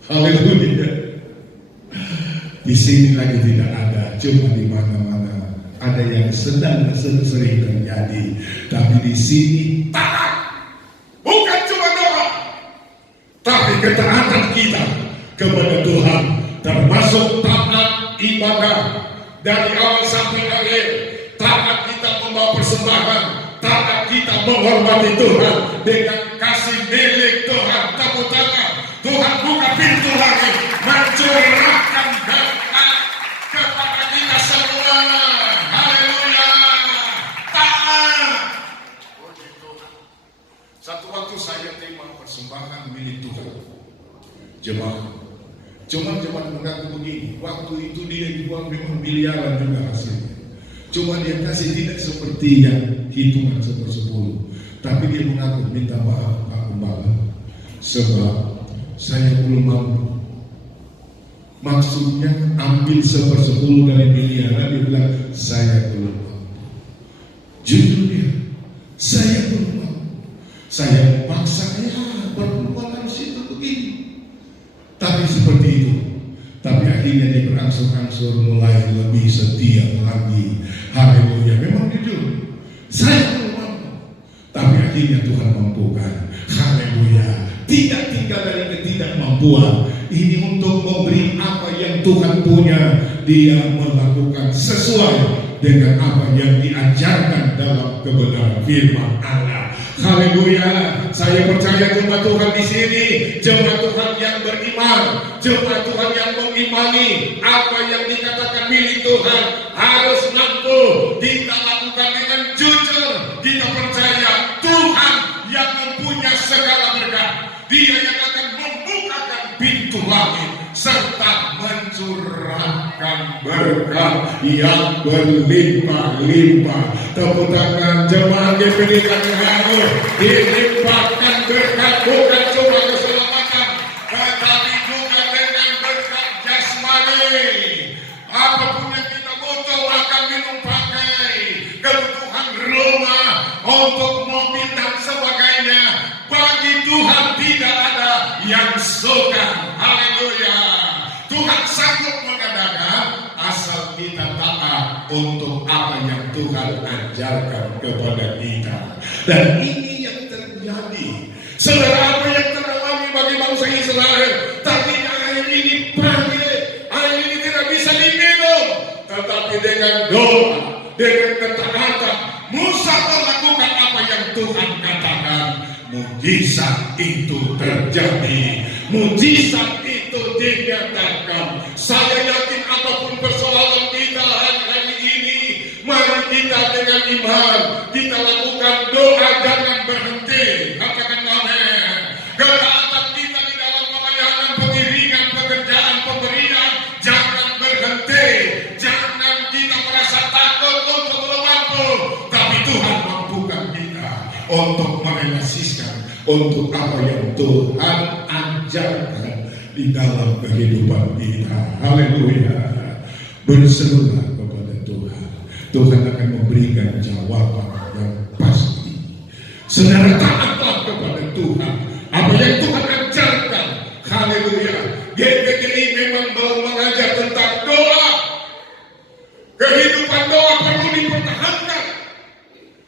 Haleluya. Di sini lagi tidak ada, cuma di mana-mana ada yang sedang sering terjadi. Tapi di sini taat, bukan cuma doa, tapi ketaatan kita kepada Tuhan, termasuk taat ibadah dari awal sampai akhir. Taat kita membawa persembahan, taat kita menghormati Tuhan dengan kasih milik Tuhan. Tepuk tangan. Tuhan buka pintu lagi, mencurahkan berkat kepada kita semua. Haleluya. Taat. Puji Tuhan. Satu waktu saya terima persembahan milik Tuhan. Jemaah. Cuma mengaku begini. Waktu itu dia dibuang memang miliaran juga hasilnya. Cuma dia kasih tidak seperti yang hitungan 1/10. Tapi dia mengaku minta maaf Pak Gembala. Sebab saya belum mampu. Maksudnya ambil 1/10 dari miliaran, dia bilang saya belum mampu. Jujur dia, saya belum mampu. Saya paksa berkeluaran situ begini. Tapi seperti itu. Tapi akhirnya dia berangsur-angsur mulai lebih setia lagi. Haleluya. Memang jujur, saya belum mampu. Tapi akhirnya Tuhan mampukan. Haleluya. Tidak tinggal dari ketidakmampuan. Ini untuk memberi apa yang Tuhan punya. Dia melakukan sesuai dengan apa yang diajarkan dalam kebenaran firman Allah. Haleluya. Saya percaya jemaat Tuhan di sini, jemaat Tuhan yang beriman, jemaat Tuhan yang mengimani apa yang dikatakan milik Tuhan harus mampu kita lakukan dengan jujur. Kita percaya Tuhan yang mempunyai segala berkat. Dia yang akan membukakan pintu langit serta mencurahkan berkat yang berlimpah-limpah. Tepuk tangan jemaat GPD Kami, dilimpahkan berkat bukan cuma keselamatan, tetapi juga dengan berkat jasmani. Apapun yang kita butuh, makan, minum, pakai, kebutuhan rumah, untuk mobil dan sebagainya, bagi Tuhan tidak ada yang sukar. Haleluya. Tuhan sanggup mengadakan asal kita taat untuk apa yang Tuhan ajarkan kepada kita. Dan ini yang terjadi. Saudara, apa yang teralami bagi bangsa Israel? Tapi air ini pahit, air ini tidak bisa diminum. Tetapi dengan doa, dengan ketaatan, Musa melakukan apa yang Tuhan katakan. mujizat itu terjadi, mujizat itu dinyatakan. Saya yakin apapun persoalan kita hari ini, mari kita dengan iman kita lakukan doa, jangan berhenti. Katakan amin. Ketaatan kita di dalam pelayanan, pengiringan, pekerjaan, pemberian, jangan berhenti. Jangan kita merasa takut untuk belum mampu, tapi Tuhan mampukan kita untuk merealisasikan untuk apa yang Tuhan ajarkan di dalam kehidupan kita. Haleluya. Berserulah kepada Tuhan. Tuhan akan memberikan jawaban yang pasti. Saudara, taatlah kepada Tuhan. Apa yang Tuhan ajarkan. Haleluya. GPGI memang belum mengajar tentang doa. Kehidupan doa perlu dipertahankan.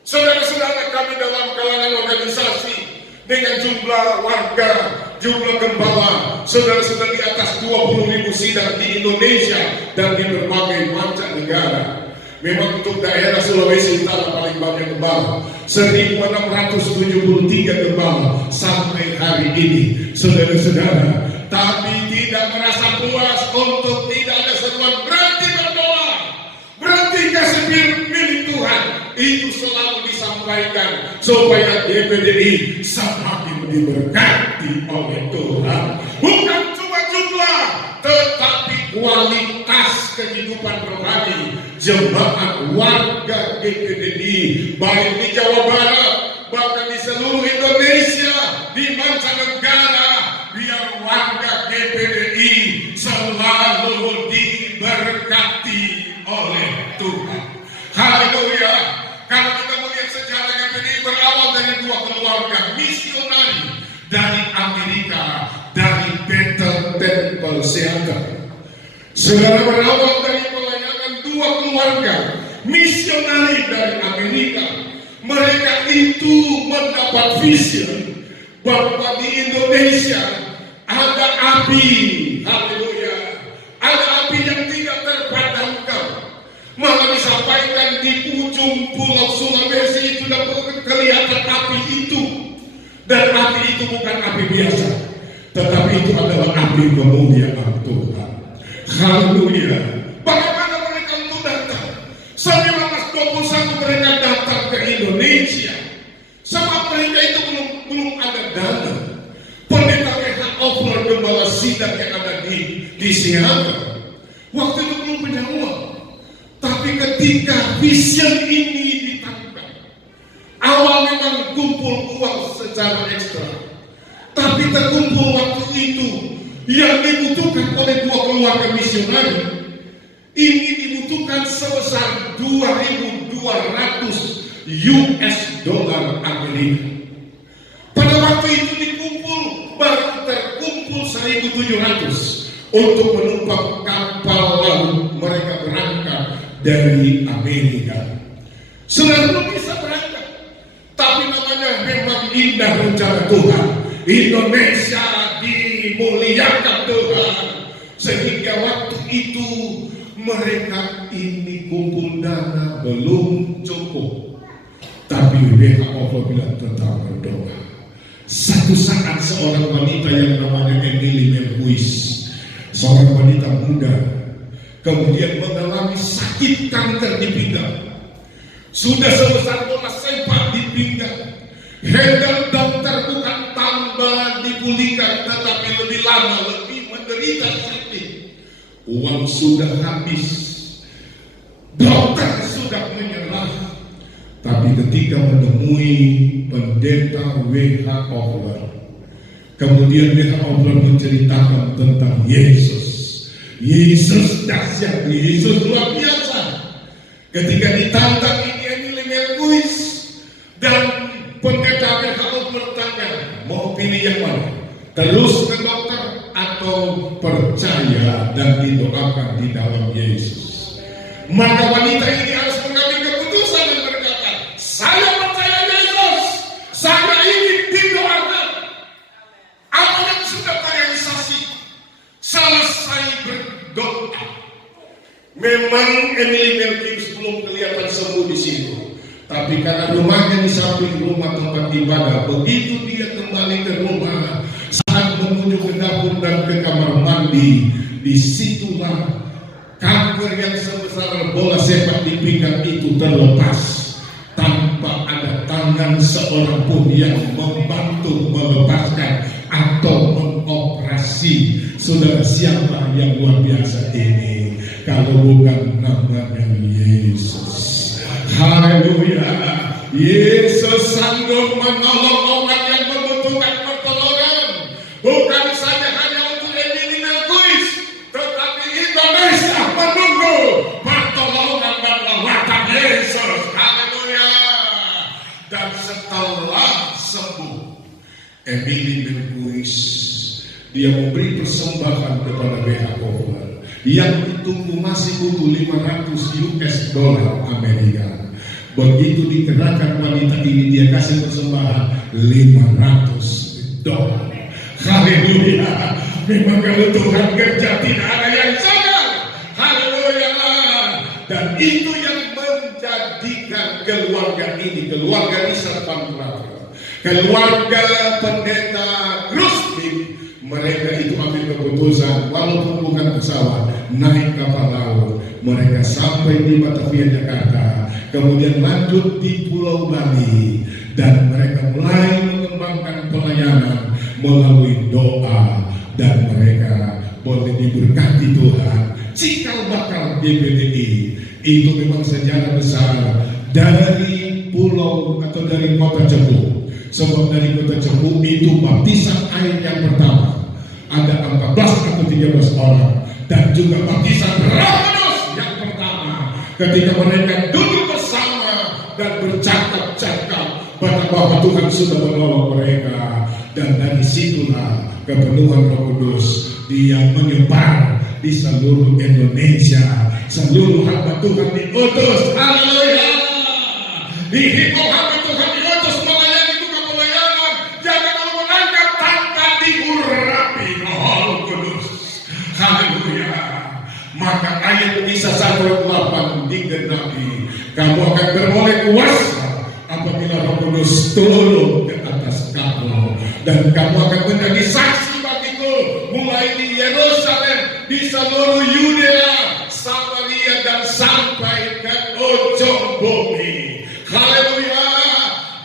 Saudara-saudara kami dalam kalangan organisasi dengan jumlah warga, jumlah gembala, saudara-saudara di atas 20.000 sidang di Indonesia dan di berbagai macam negara. Memang untuk daerah Sulawesi Utara paling banyak gembala, 1.673 gembala sampai hari ini, saudara-saudara. Tapi tidak merasa puas untuk tidak ada seruan berhenti berdoa, berhenti kasih milik Tuhan. Itu selalu disampaikan supaya GPDI semakin diberkati oleh Tuhan. Bukan cuma jumlah, tetapi kualitas kehidupan rohani jemaat warga GPDI, baik di Jawa Barat, bahkan di seluruh Indonesia, di mancanegara, biar warga GPDI selalu diberkati oleh Tuhan. Haleluya. Kalau kita melihat sejarah GPDI berawal dari dua keluarga misionari dari Amerika, dari Bethel Temple Theater. Saudara, berawal dari pelayanan dua keluarga misionari dari Amerika. Mereka itu mendapat vision bahwa di Indonesia ada api, haleluya, ada api yang tidak terpadamkan. Malah disampaikan di ujung pulau Sulawesi itu dapat kelihatan api itu. Dan api itu bukan api biasa, tetapi itu adalah api kemuliaan Tuhan. Haleluya. Bagaimana mereka untuk datang? 1921 mereka datang ke Indonesia. Sebab mereka itu belum ada dana. Pendeta mereka over gembala sidang yang ada di Siaga. Waktu itu belum punya uang. Tapi ketika vision ini ditangkap, awal memang kumpul uang secara ekstra, tapi terkumpul waktu itu yang dibutuhkan oleh dua keluarga misionari. Ini dibutuhkan sebesar 2.200 US dollar Amerika. Pada waktu itu dikumpul, baru terkumpul 1.700 untuk menumpang kapal laut. Mereka berangkat dari Amerika. Sudah belum bisa berangkat, tapi namanya memang indah rencana Tuhan. Indonesia dimuliakan Tuhan, sehingga waktu itu mereka ini kumpul dana belum cukup, tapi WHO bilang tetap berdoa. Satu saat seorang wanita yang namanya Emily Melhuis, seorang wanita muda, kemudian mengalami sakit kanker di pinggang. Sudah sebesar bola sepak di pinggang. Handle dokter bukan tambah dipulihkan, tetapi lebih lama, lebih menderita sakit. Uang sudah habis. Dokter sudah menyerah. Tapi ketika menemui pendeta W.H. Ofler, kemudian W.H. Ofler menceritakan tentang Yesus. Yesus dahsyat, Yesus luar biasa. Ketika ditantang ini Emily Melhuis dan pendeta WHO bertanya, mau pilih yang mana? Terus ke dokter atau percaya dan didoakan di dalam Yesus? Maka wanita ini harus mengambil keputusan dan berkata, saya percaya Yesus, saya ingin didoakan. Apa yang sudah terrealisasi? Selesai berdoa. Memang Emily Melhuis belum kelihatan sembuh di situ. Tapi karena rumahnya di samping rumah tempat ibadah, begitu dia kembali ke rumah, saat menuju ke dapur dan ke kamar mandi, disitulah kanker yang sebesar bola sepak di pinggang itu terlepas tanpa ada tangan seorang pun yang membantu melepaskan atau mengoperasi. Saudara, siapa yang luar biasa ini kalau bukan namanya Yesus? Haleluya. Yesus sanggup menolong orang yang membutuhkan pertolongan, bukan saja hanya untuk Emily Melkuis, tetapi Indonesia menunggu pertolongan dan lawatan Yesus. Haleluya. Dan setelah sembuh Emily Melkuis, dia memberi persembahan kepada B.H. Kofer yang ditunggu masih butuh 500 US dollar Amerika. Begitu dikerahkan wanita ini, dia kasih persembahan 500 dolar. Haleluya. Memang kalau Tuhan kerja tidak ada yang salah. Haleluya. Dan itu yang menjadikan keluarga ini, keluarga Richard Van Prater, keluarga pendeta Grosbeck, mereka itu ambil keputusan walaupun bukan pesawat, naik kapal laut. Mereka sampai di Batavia, Jakarta, kemudian lanjut di Pulau Bali, dan mereka mulai mengembangkan pelayanan melalui doa, dan mereka boleh diberkati Tuhan. Cikal bakal GBDI itu memang sejarah besar dari pulau atau dari kota Cepu. Sebab dari kota Cepu itu baptisan air yang pertama ada 14 atau 13 orang, dan juga baptisan Roh Kudus yang pertama ketika mereka duduk bersama dan bercakap-cakap bahwa Tuhan sudah menolong mereka. Dan dari situlah kepenuhan Roh Kudus dia menyebar di seluruh Indonesia. Seluruh hamba Tuhan diutus, haleluya, dihimpun hamba Tuhan diutus melayani juga pelayanan. Jangan mau menangkap tanpa diurapi Roh Kudus, haleluya. Maka ayat Kisah 1:8 digenapi, kamu akan beroleh kuasa apabila Roh Kudus turun ke atas kamu, dan kamu akan menjadi saksi bagiku mulai di Yerusalem, di seluruh Yudea, Samaria, dan sampai ke ujung bumi. Haleluya.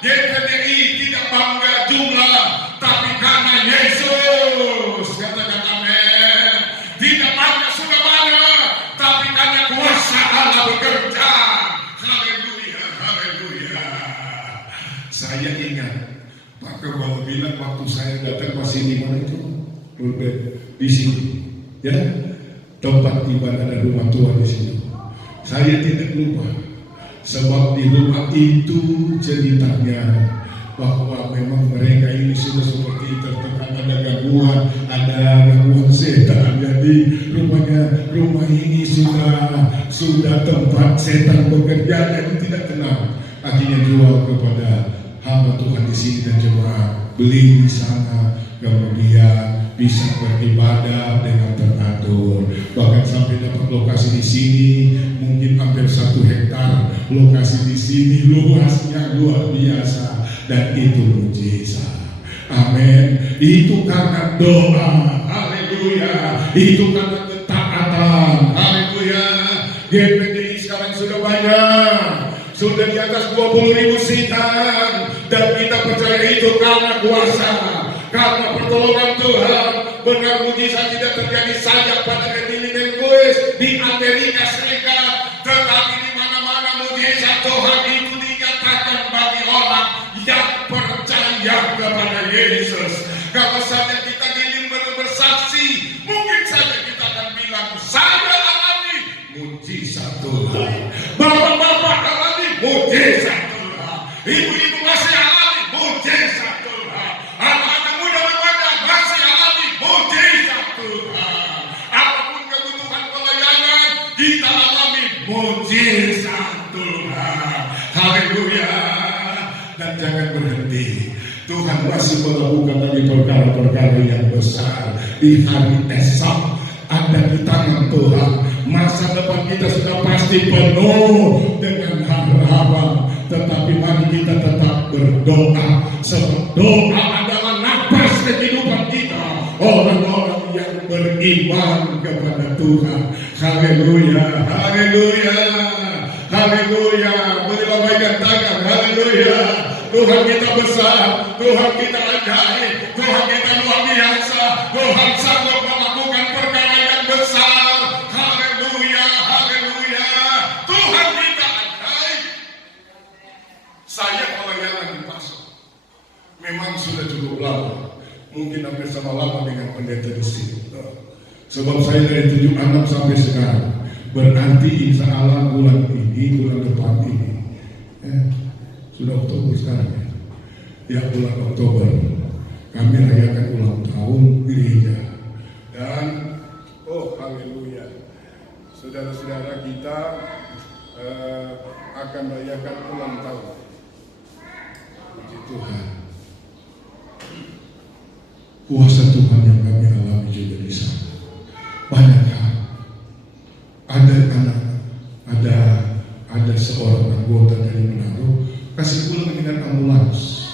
GPDI tidak bangga jumlah, tapi karena Yesus. Katakan amin. Tidak bangga sudah banyak, tapi karena kuasa Allah bekerja. Haleluya, haleluya. Saya ingat Pak Kemal bilang waktu saya datang masih di mana itu? Di sini, ya, tempat ibadah dan rumah Tuhan di sini. Saya tidak lupa, sebab di rumah itu ceritanya bahwa memang mereka ini sudah seperti tertekan, ada gangguan setan. Jadi rumah ini sudah tempat setan bekerja, dan tidak tenang. Akhirnya jual kepada hamba Tuhan di sini dan jemaat, beli di sana, kemudian bisa beribadah dengan teratur. Bahkan sampai dapat lokasi di sini, mungkin hampir 1 hektar lokasi di sini, luasnya luar biasa, dan itu mujizat. Amin. Itu karena doa, haleluya. Itu karena ketaatan, haleluya. GPDI sekarang sudah banyak, sudah di atas 20.000 sidang, dan kita percaya itu karena kuasa, karena pertolongan Tuhan. Benar, mujizat tidak terjadi saja pada Emily Melkuis di Amerika Serikat, tetapi di mana-mana mujizat Tuhan itu dinyatakan bagi orang yang percaya kepada Yesus. Kalau saja kita ingin bersaksi, mungkin saja kita akan bilang, saya alami mujizat Tuhan. Bapak-bapak alami mujizat Tuhan. Ibu-ibu masih alami mujizat Tuhan. Anak-anak muda remaja masih alami mujizat Tuhan. Apapun kebutuhan pelayanan, kita alami mujizat Tuhan. Haleluya. Dan jangan berhenti. Tuhan masih melakukan lagi perkara-perkara yang besar di hari esok. Ada di tangan Tuhan. Masa depan kita sudah pasti penuh dengan harapan. tetapi mari kita tetap berdoa. Sebab doa adalah nafas kehidupan kita, orang-orang yang beriman kepada Tuhan. Haleluya, haleluya, haleluya. Marilah bangkitkan tangan, haleluya. Tuhan kita besar, Tuhan kita ajaib, Tuhan kita luar biasa, Tuhan sanggup melakukan perkara yang besar. Haleluya, haleluya. Tuhan kita ajaib. Saya pelayanan di pasar memang sudah cukup lama, mungkin hampir sama lama dengan pendeta di sini. Sebab saya dari 76 sampai sekarang, berarti insya Allah bulan ini, bulan depan ini, sudah Oktober sekarang ya. Ya, bulan Oktober kami rayakan ulang tahun gereja. Dan oh haleluya, saudara-saudara kita akan rayakan ulang tahun. Puji Tuhan. Kuasa Tuhan yang kami alami juga di sana. Banyak hal. Ada seorang anggota dari Manado kasih pulang dengan ambulans.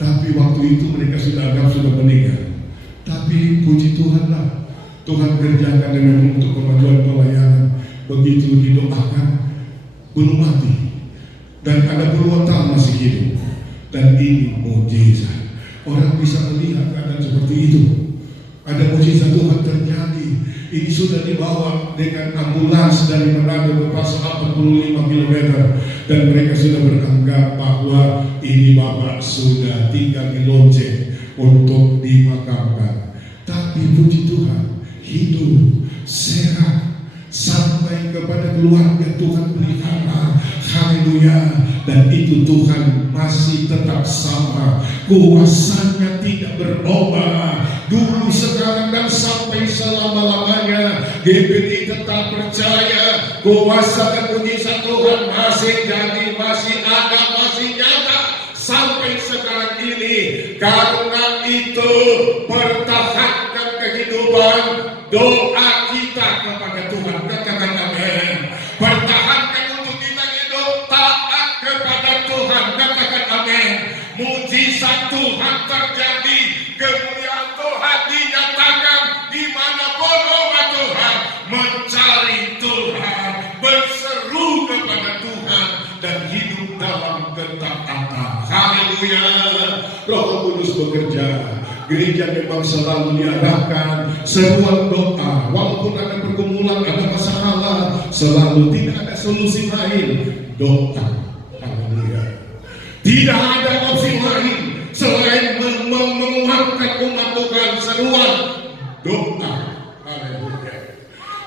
Tapi waktu itu mereka sudah anggap sudah meninggal. Tapi puji Tuhan lah, Tuhan kerjakan dengan untuk kemajuan pelayanan. Begitu didoakan, belum mati. Dan ada berulang masih hidup. Dan ini mujizat. Orang bisa melihat keadaan seperti itu. Ada mujizat Tuhan terjadi. Ini sudah dibawa dengan ambulans dari Manado ke Pasar 45 km. Dan mereka sudah beranggap bahwa ini Bapak sudah tinggal di lonceng untuk dimakamkan. Tapi puji Tuhan, hidup, sehat, sampai kepada keluarga Tuhan pelihara. Haleluya. Dan itu Tuhan masih tetap sama, kuasanya tidak berubah, dulu, sekarang, dan sampai selama-lamanya. GPI tetap percaya kuasa dan mujizat Tuhan masih jadi, masih ada, masih nyata sampai sekarang ini. Karena itu pertahankan kehidupan, doa kita kepada Tuhan, katakan amin. Pertahankan untuk kita hidup taat kepada Tuhan, katakan amin. Mujizat Tuhan terjadi, kemuliaan Tuhan dinyatakan dimanapun umat Tuhan mencari Tuhan, berseru kepada Tuhan dan hidup dalam ketaatan. Haleluya. Roh Kudus bekerja. Gereja memang selalu diarahkan seruan doa. Walaupun ada pergumulan, ada masalah, selalu tidak ada solusi lain, doa. Haleluya. Tidak ada opsi lain selain menguatkan umat Tuhan, seruan doa. Haleluya.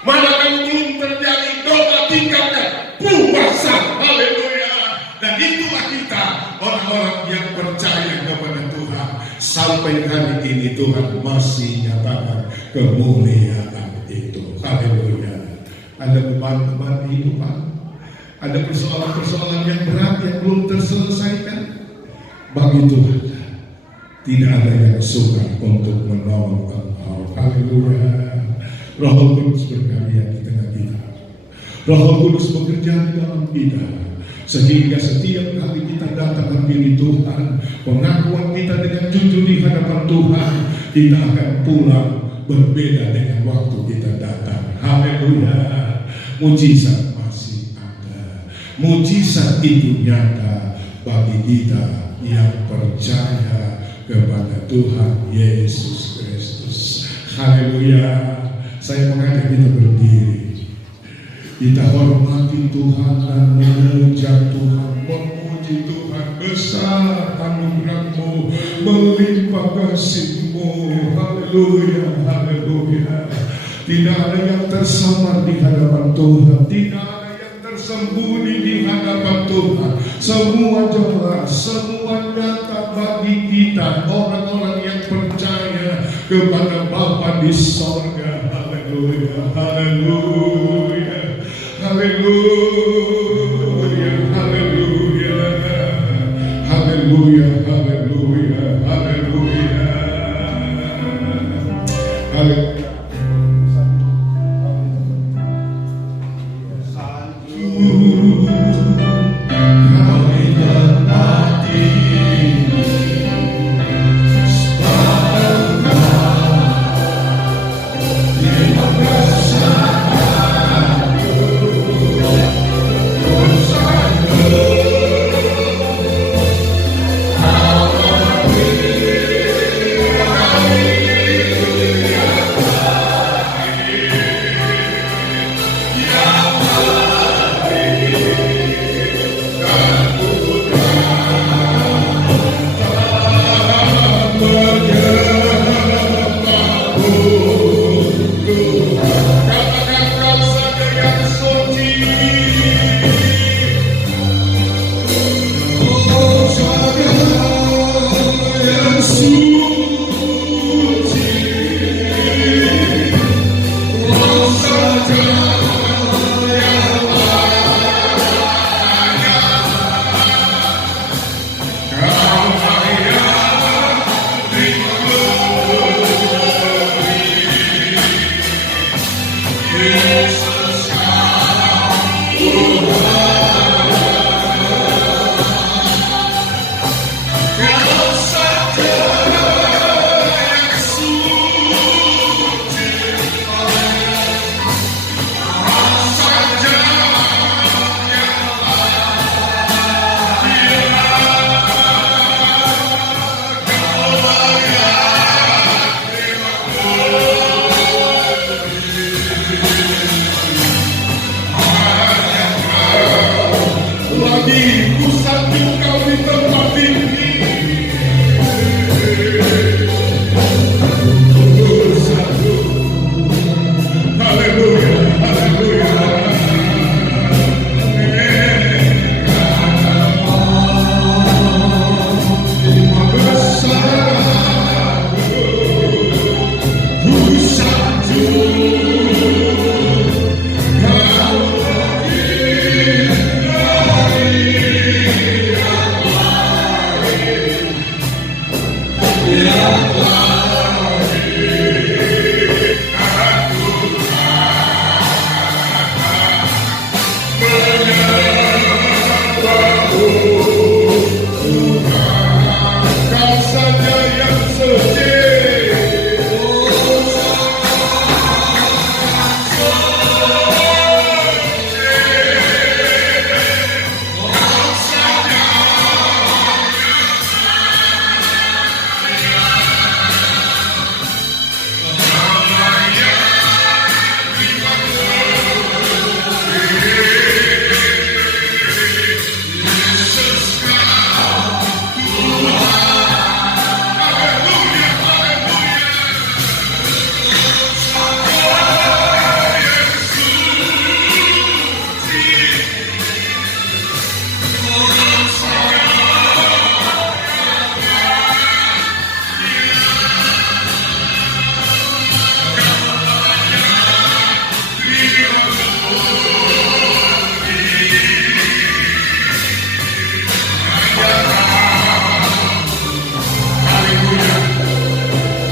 Manakala belum terjadi, doa tingkatkan puasa. Haleluya. Dan itulah kita, orang-orang yang percaya kepada Tuhan. Sampai hari ini Tuhan masih nyatakan kemuliaan itu. Haleluya. Ada beban-beban kehidupan, ada persoalan-persoalan yang berat yang belum terselesaikan. Bagi Tuhan tidak ada yang suka untuk menolong engkau. Haleluya. Roh Kudus berkarya di tengah kita. Roh Kudus bekerja di dalam kita, sehingga setiap kali kita datang hadirat Tuhan, pengakuan kita dengan jujur di hadapan Tuhan, kita akan pulang berbeda dengan waktu kita datang. Haleluya. Mujizat masih ada. Mujizat itu nyata bagi kita yang percaya kepada Tuhan Yesus Kristus. Haleluya. Saya mengajak kita berdiri. Kita hormati Tuhan dan memuja Tuhan, memuji Tuhan. Besar anugerah-Mu, melimpah kasih-Mu. Haleluya, haleluya. Tidak ada yang tersamar di hadapan Tuhan, tidak ada yang tersembunyi di hadapan Tuhan. Semua jelas, semua nyata bagi kita, orang-orang yang percaya kepada Bapa di sorga. Haleluya, haleluya. Haleluya, haleluya, haleluya, haleluya, haleluya, haleluya. Haleluya.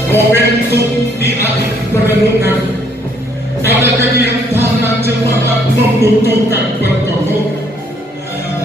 Momentum di akhir perenungan, adakan yang tanah jemaat membutuhkan pertolongan,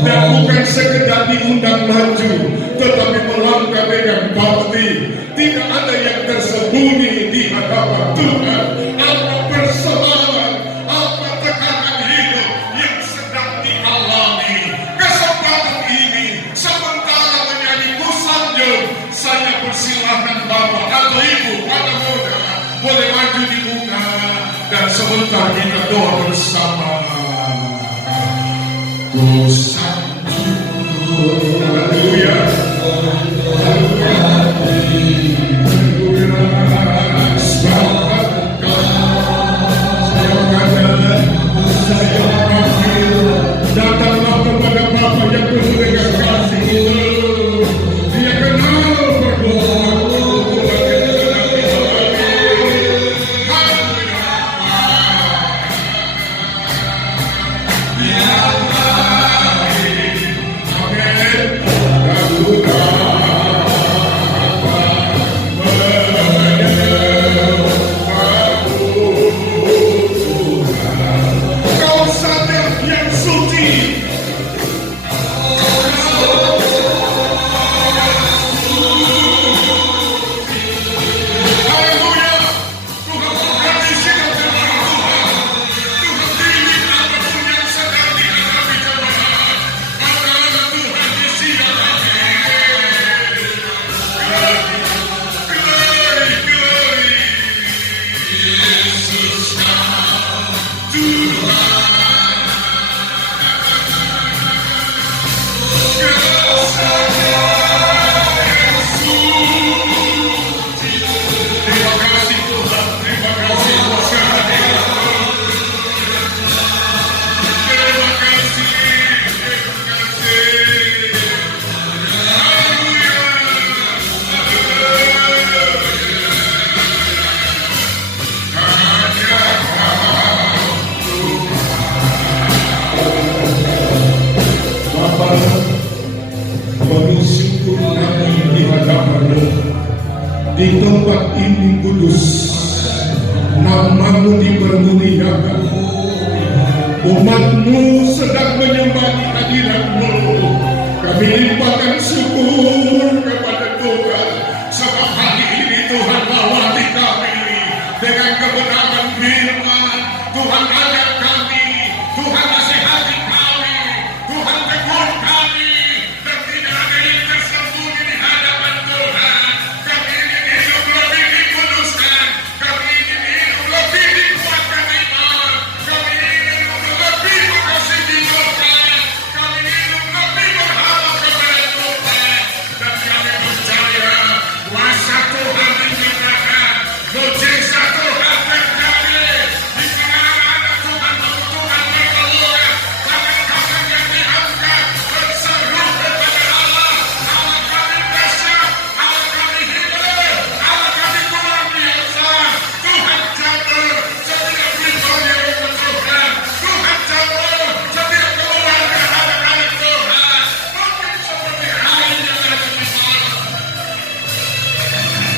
dan bukan sekedar diundang maju, tetapi melangkah dengan bakti. Tidak ada yang tersembunyi di hadapan Tuhan. Apa persoalan, apa tekanan hidup yang sedang dialami. Kesempatan ini sementara menjadi musanjung, saya persilahkan Bapak atau Ibu atau muda boleh maju di muka dan sebentar kita doa bersama. Haleluya. Datanglah kepada Bapa yang penuh dengan kasih itu. Dia kenal pergumulan. berjaga. Umat-Mu sedang menyembah kehadiran-Mu. Kami limpahkan syukur kepada Tuhan, sebab hari ini Tuhan lawati kami dengan kebenaran firman. Tuhan ajak kami, Tuhan nasihati kami, Tuhan tegur kami, dan tidak ada yang tersembunyi di hadapan Tuhan. Kami ingin hidup lebih dikuduskan, kami ingin hidup lebih dikuatkan iman, kami ingin hidup lebih mengasihi Tuhan, kami ingin hidup lebih berharap kepada Tuhan, dan kami percaya kuasa Tuhan dinyatakan, mujizat Tuhan terjadi. Di mana Tuhan membutuhkan pertolongan, tangan-tangan yang diangkat berseru kepada Allah. Allah kami dahsyat, Allah kami hebat, Allah kami luar biasa. Tuhan campur setiap pribadi yang membutuhkan, Tuhan campur setiap keluarga anak-anak Tuhan. Mungkin seperti hari yang ada di malam,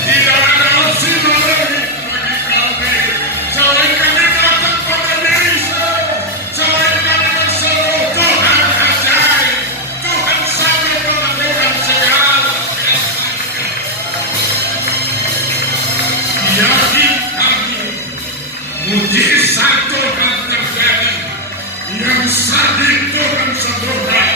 tidak ada opsi lagi bagi kami selain kami datang pada diri sendiri, selain kami berseru Tuhan ajaib, Tuhan sanggup melakukan segala. Yakin kami mujizat Tuhan terjadi, yang sakit Tuhan sembuhkan,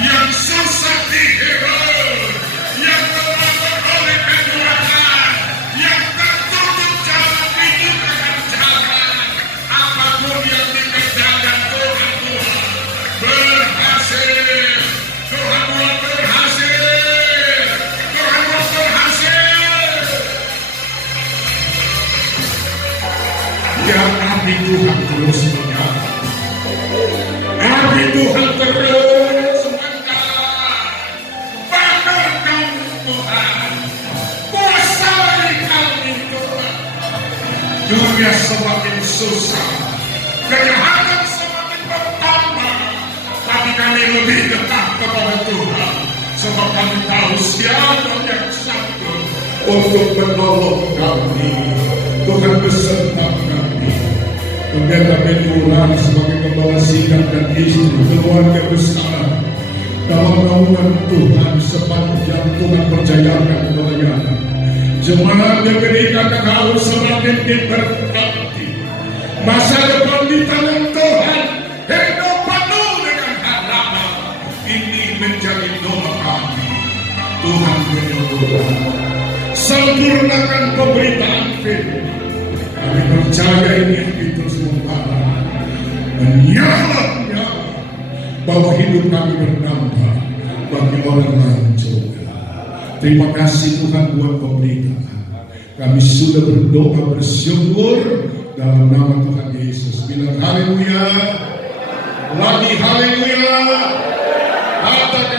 yang susah dihibur, yang terlalu oleh kekuatan, yang tertutup jalan dibukakan jalan. Apapun yang dikerjakan Tuhan berhasil. Tuhan buat berhasil. Tuhan buat berhasil. Ya, api Tuhan terus menyala. Api Tuhan terus menyala. Bakar kami Tuhan, kuasai kami Tuhan. Dunia semakin susah, kejahatan semakin bertambah, tapi kami lebih dekat kepada Tuhan, sebab kami tahu siapa yang sanggup untuk menolong kami. Tuhan beserta kami. Pendeta Benduran sebagai kepala sidang dan istri keluarga besar dalam naungan Tuhan sepanjang Tuhan percayakan pelayanan. Jemaat yang dikatakan harus semakin diberkati. Masa depan di tangan Tuhan, hidup penuh dengan harapan. Ini menjadi doa kami. Tuhan menyembuhkan, sempurnakan pemberitaan firman. Kami percaya ini akan terus membara, menyala bahwa hidup kami bernambah bagi orang lain juga. Terima kasih Tuhan buat pemberitaan. Kami sudah berdoa bersyukur dalam nama Tuhan Yesus. Bilang haleluya. Lagi haleluya. Katakan